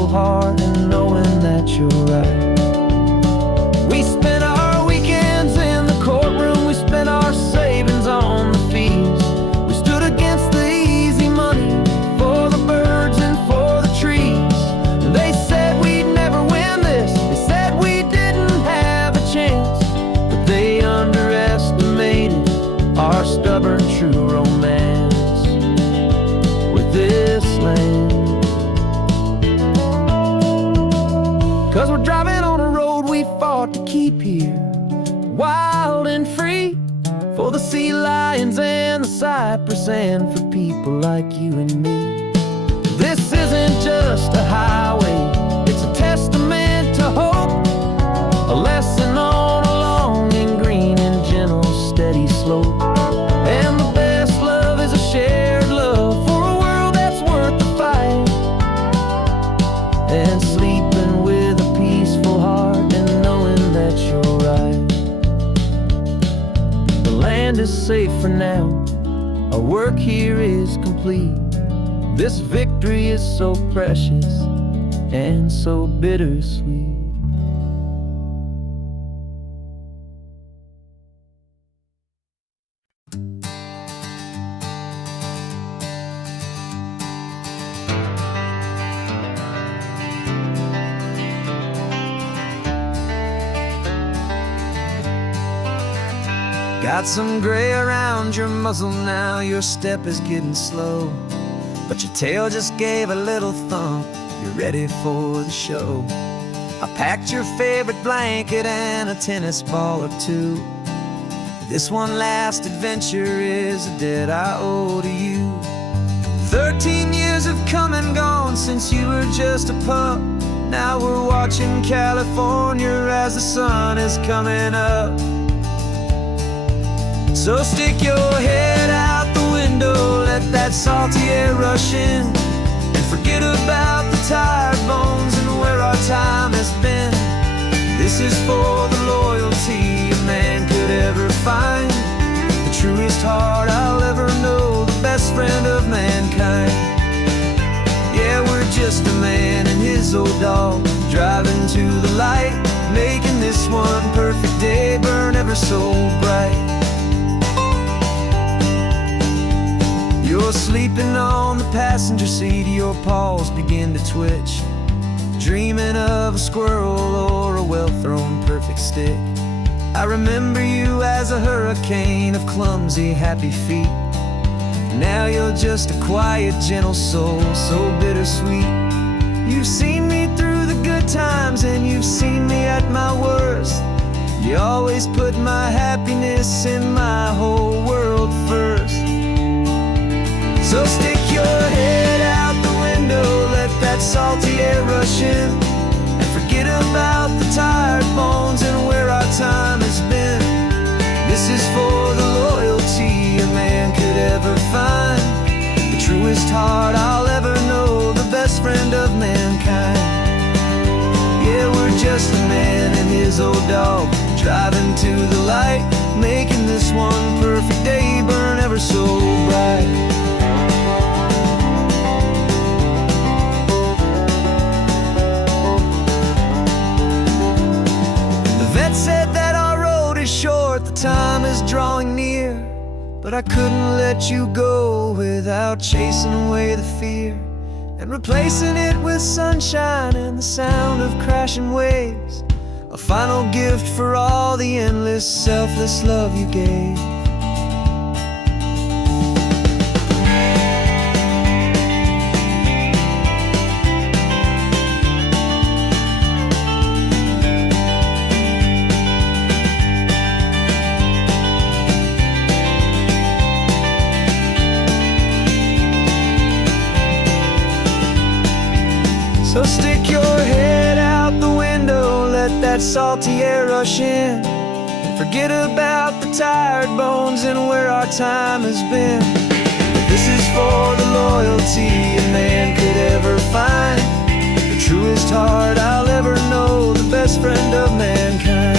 peaceful heart and knowing that you're right. We spent our weekends in the courtroom, we spent our savings on the fees. We stood against the easy money for the birds and for the trees. And they said we'd never win this, they said we didn't have a chance, but they underestimated our stubborn true romance with this land. 'Cause we're driving on a road we fought to keep here, wild and free, for the sea lions and the cypress and for people like you and me. This isn't just a highway, it's a testament to hope, a lesson on a long and green and gentle steady slope. And the best love is a shared love for a world that's worth the fight, and sleeping with a peaceful heart and knowing that you're right. The land is safe for now, our work here is complete. This victory is so precious and so bittersweet. Got some gray around your muzzle now, your step is getting slow, but your tail just gave a little thump, you're ready for the show. I packed your favorite blanket and a tennis ball or two. This one last adventure is a debt I owe to you. 13 years have come and gone since you were just a pup. Now we're watching California as the sun is coming up. So stick your head out the window, let that salty air rush in, and forget about the tired bones and where our time has been. This is for the loyalty a man could ever find, the truest heart I'll ever know, the best friend of mankind. Yeah, we're just a man and his old dog, driving to the light, making this one perfect day burn ever so bright. You're sleeping on the passenger seat, your paws begin to twitch, dreaming of a squirrel or a well-thrown perfect stick. I remember you as a hurricane of clumsy, happy feet. Now you're just a quiet, gentle soul, so bittersweet. You've seen me through the good times and you've seen me at my worst. You always put my happiness in my whole world first. So stick your head out the window, let that salty air rush in, and forget about the tired bones and where our time has been. This is for the loyalty a man could ever find, the truest heart I'll ever know, the best friend of mankind. Yeah, we're just a man and his old dog, driving to the light, making this one perfect day burn ever so bright. Said that our road is short, the time is drawing near, but I couldn't let you go without chasing away the fear and replacing it with sunshine and the sound of crashing waves, a final gift for all the endless, selfless love you gave. So stick your head out the window, let that salty air rush in, and forget about the tired bones and where our time has been. This is for the loyalty a man could ever find, the truest heart I'll ever know, the best friend of mankind.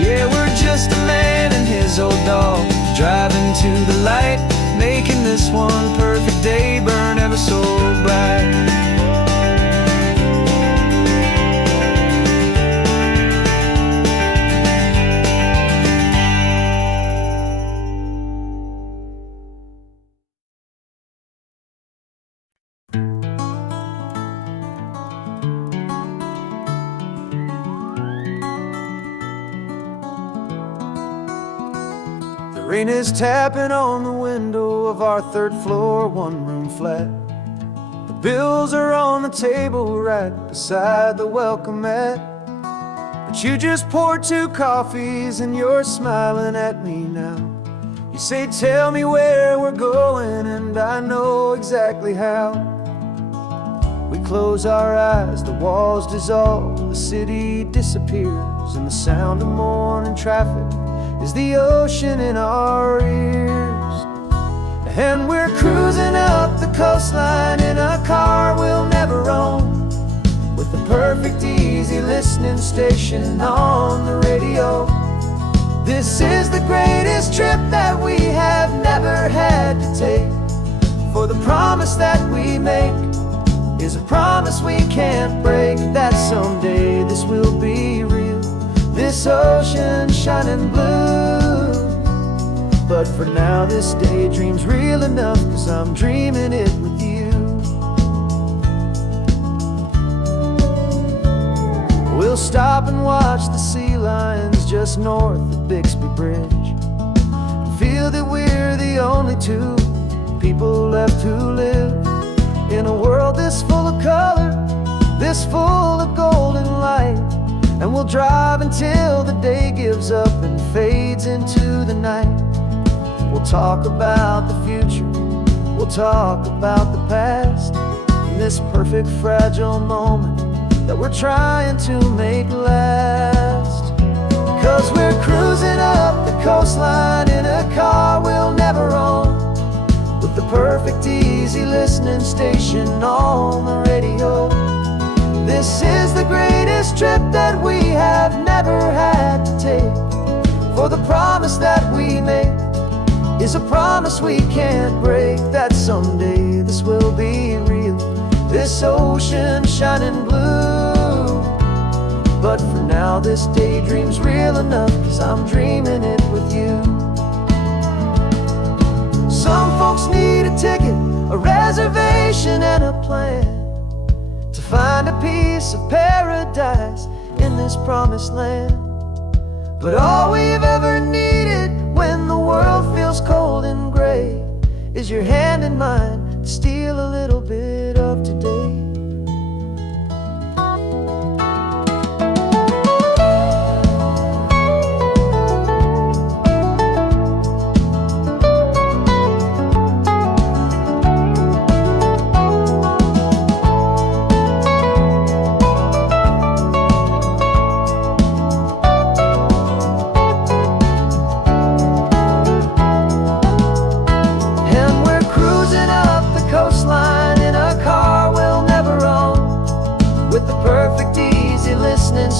Yeah, we're just a man and his old dog, driving to the light, making this one perfect day burn ever so bright. Rain is tapping on the window of our third floor, one-room flat. The bills are on the table right beside the welcome mat. But you just poured 2 coffees and you're smiling at me now. You say, tell me where we're going, and I know exactly how. We close our eyes, the walls dissolve, the city disappears, and the sound of morning traffic is the ocean in our ears. And we're cruising up the coastline in a car we'll never own, with the perfect easy listening station on the radio. This is the greatest trip that we have never had to take, for the promise that we make is a promise we can't break, that someday this will be real, this ocean shining blue. But for now this daydream's real enough, 'cause I'm dreaming it with you. We'll stop and watch the sea lions just north of Bixby Bridge, feel that we're the only 2 people left who live in a world this full of color, this full of golden light. And we'll drive until the day gives up and fades into the night. We'll talk about the future, we'll talk about the past, in this perfect fragile moment that we're trying to make last. 'Cause we're cruising up the coastline in a car we'll never own, with the perfect easy listening station on the radio. This is the greatest trip that we have never had to take, for the promise that we make is a promise we can't break, that someday this will be real, this ocean shining blue. But for now this daydream's real enough, 'cause I'm dreaming it with you. Some folks need a ticket, a reservation and a plan to find a piece of paradise in this promised land. But all we've ever needed when the world feels cold and gray is your hand in mine to steal a little bit of today.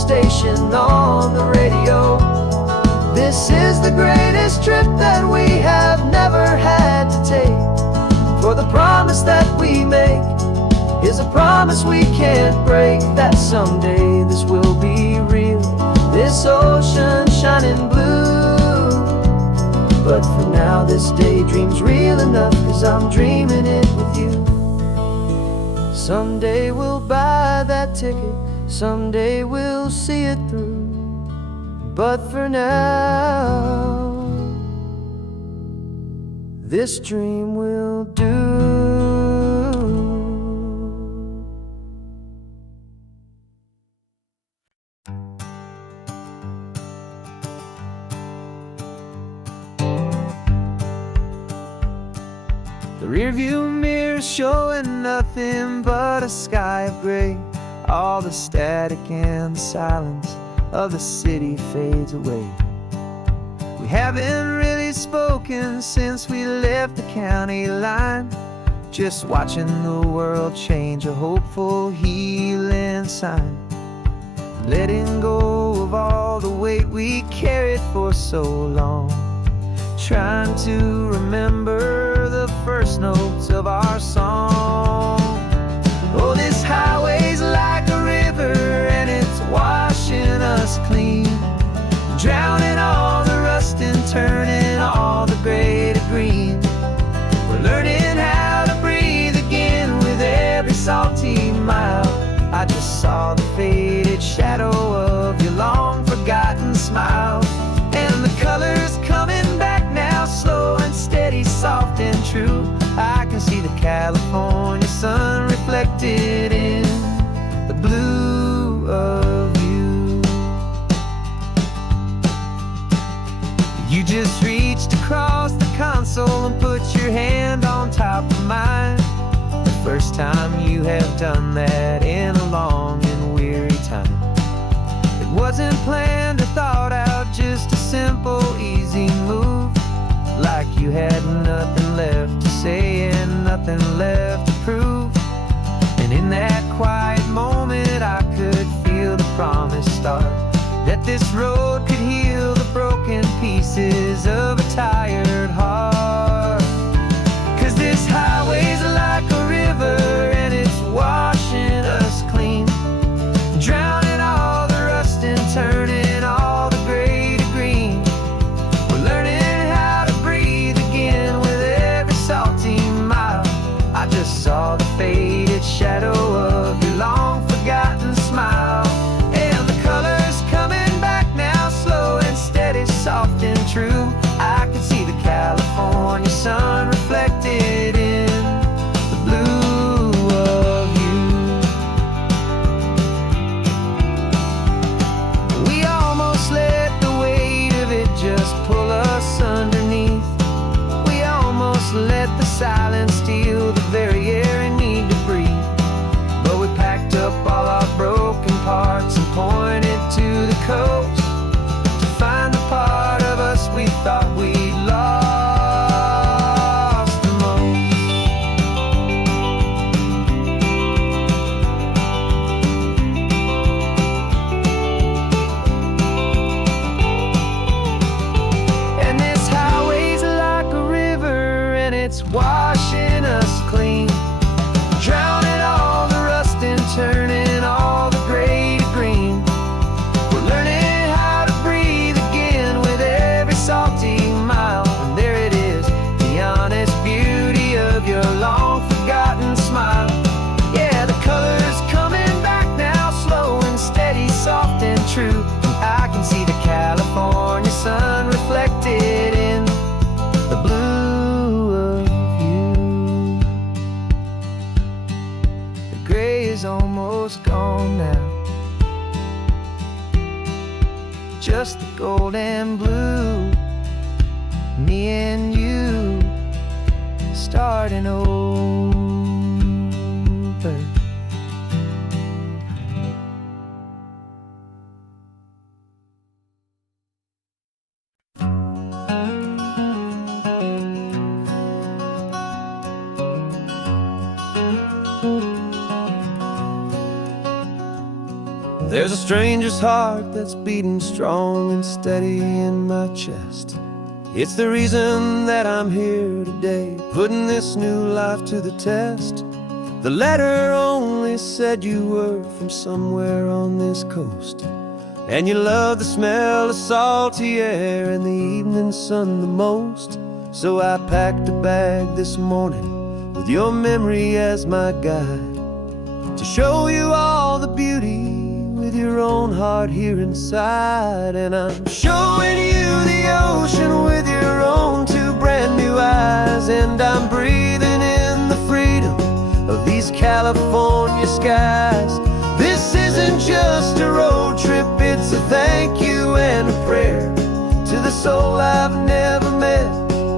Station on the radio. This is the greatest trip that we have never had to take, for the promise that we make is a promise we can't break, that someday this will be real, this ocean shining blue. But for now this daydream's real enough, 'cause I'm dreaming it with you. Someday we'll buy that ticket, someday we'll see it through, but for now this dream will do. The rearview mirror's showing nothing but a sky of gray. All the static and the silence of the city fades away. We haven't really spoken since we left the county line, just watching the world change, a hopeful healing sign. Letting go of all the weight we carried for so long, trying to remember the first notes of our song. Oh, this highway's like a river and it's washing us clean, drowning all the rust and turning all the gray to green. We're learning how to breathe again with every salty mile. I just saw the faded shadow of your long forgotten smile, and the colors coming back now done that in a long and weary time. It wasn't planned or thought out, just a simple, easy move. Like you had nothing left to say and nothing left to prove. And in that quiet moment I could feel the promise start, that this road could heal the broken pieces of a tired heart. 'Cause this highway's like a river and it's washing us clean, drowning all the rust and turning all the gray to green. We're learning how to breathe again with every salty mile. I just saw the faded shadow of your long forgotten smile. And the colors coming back now, slow and steady, soft and true. I can see the California sun reflected in the blue of you. We almost let the weight of it just pull us underneath. We almost let the silence steal the very air we need to breathe. But we packed up all our broken parts and pointed to the coast to find the part of us we thought we'd lost the most. And this highway's like a river and it's washing us clean, drowning all the rust and turning all the gray to green. We're learning how to breathe again with every salty mile. And there it is, the honest beauty of your long forgotten smile. Yeah, the colors coming back now, slow and steady, soft and true. And I can see the California sun reflected in the blue of you. The gray is almost gone now, just the gold and blue. Me and you starting over. There's a stranger's heart that's beating strong and steady in my chest. It's the reason that I'm here today, putting this new life to the test. The letter only said you were from somewhere on this coast, and you love the smell of salty air and the evening sun the most. So I packed a bag this morning with your memory as my guide, to show you all the beauty with your own heart here inside. And I'm showing you the ocean with your own two brand new eyes. And I'm breathing in the freedom of these California skies. This isn't just a road trip, it's a thank you and a prayer to the soul I've never met,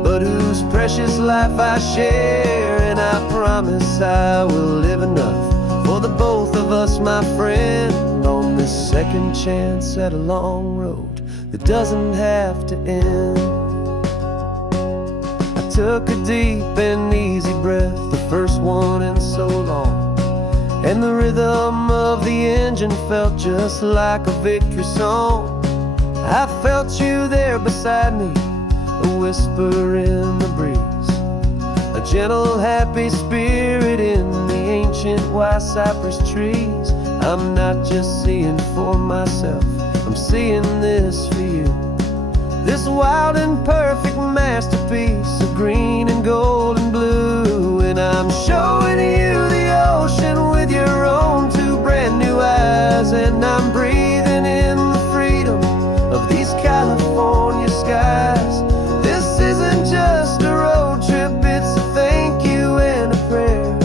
but whose precious life I share. And I promise I will live enough for the both of us, my friend, on this second chance at a long road that doesn't have to end. I took a deep and easy breath, the first one in so long, and the rhythm of the engine felt just like a victory song. I felt you there beside me, a whisper in the breeze, a gentle happy spirit in the ancient white cypress trees. I'm not just seeing for myself, I'm seeing this for you. This wild and perfect masterpiece of green and gold and blue. And I'm showing you the ocean with your own two brand new eyes. And I'm breathing in the freedom of these California skies. This isn't just a road trip, it's a thank you and a prayer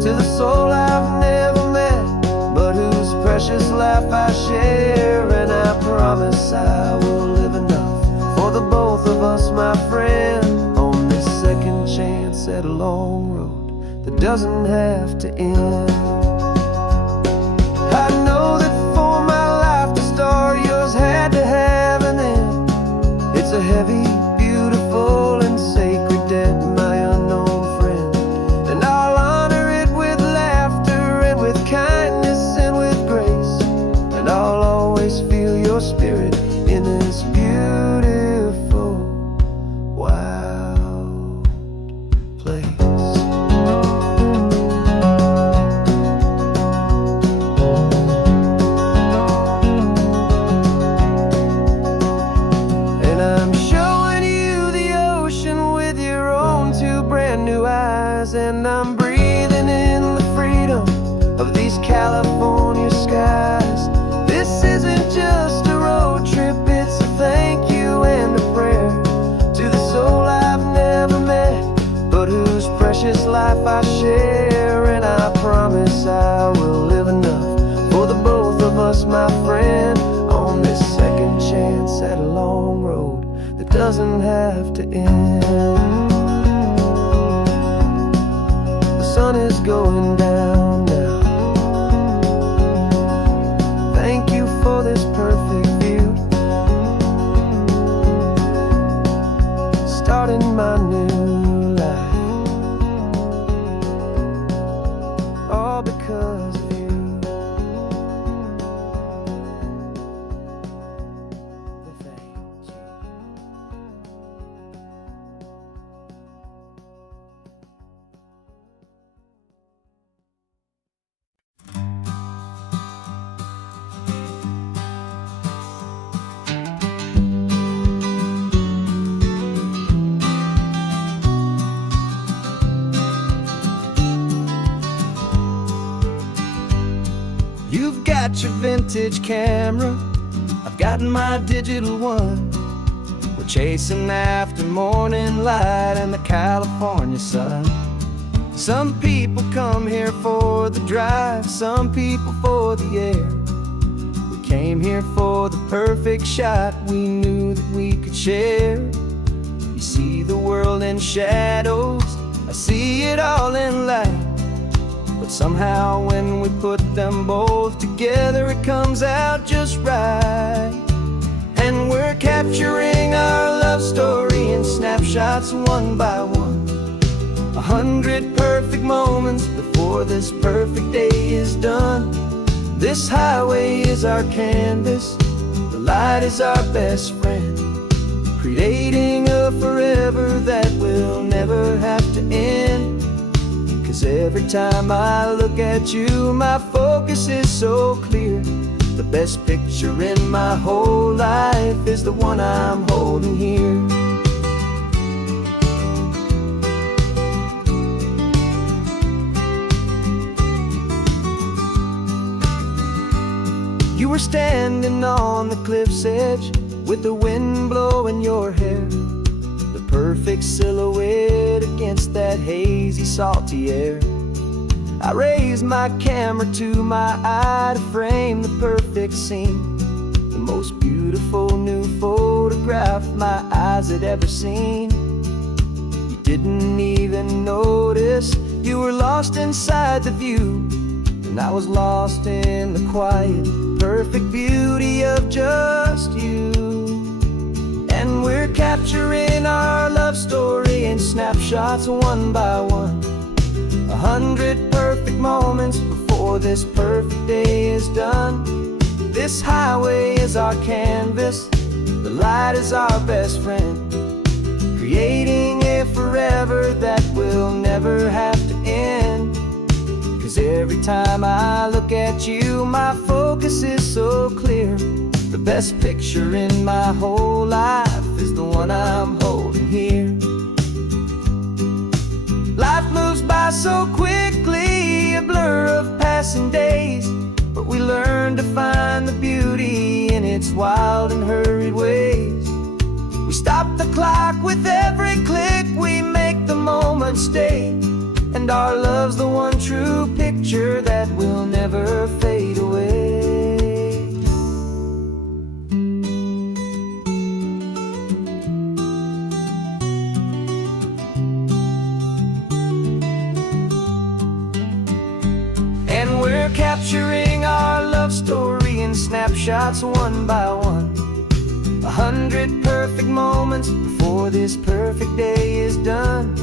to the soul I've never met, but whose precious life I share. And I promise I will live enough for the both of us, my friend, on this second chance at a long road that doesn't have to end. my friend, on this second chance at a long road that doesn't have to end. The sun is going down now. Thank you for this perfect view, starting my new life, all because of you. Thank you. You've got your vintage camera, I've got my digital one. We're chasing after morning light and the California sun. Some people come here for the drive, some people for the air. We came here for the perfect shot we knew that we could share. You see the world in shadows, I see it all in light. But somehow when we put them both together, it comes out just right. And we're capturing our love story in snapshots one by one. 100 perfect moments before this perfect day is done. This highway is our canvas, the light is our best friend, creating a forever that will never have to end. 'Cause every time I look at you, my focus is so clear. The best picture in my whole life is the one I'm holding here. You were standing on the cliff's edge with the wind blowing your hair, the perfect silhouette against that hazy, salty air. I raised my camera to my eye to frame the perfect scene, the most beautiful new photograph my eyes had ever seen. You didn't even notice you were lost inside the view, and I was lost in the quiet, perfect beauty of just you. And we're capturing our love story in snapshots one by one. 100 perfect moments before this perfect day is done. This highway is our canvas, the light is our best friend, creating a forever that will never have to end. 'Cause every time I look at you, my focus is so clear. The best picture in my whole life is the one I'm holding here. Life moves by so quickly, a blur of passing days, but we learn to find the beauty in its wild and hurried ways. We stop the clock with every click, we make the moment stay, and our love's the one true picture that will never fade away. And we're capturing our love story in snapshots one by one. 100 perfect moments before this perfect day is done.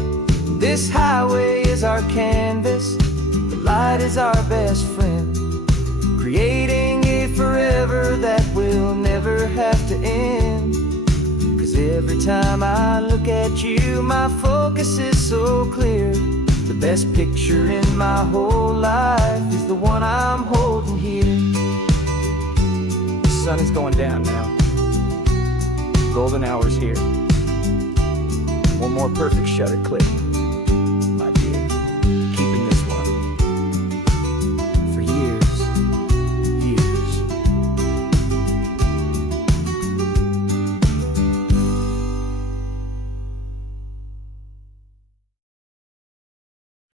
This highway is our canvas, the light is our best friend, creating a forever that will never have to end. 'Cause every time I look at you, my focus is so clear. The best picture in my whole life is the one I'm holding here. The sun is going down now. Golden hour's here. One more perfect shutter click.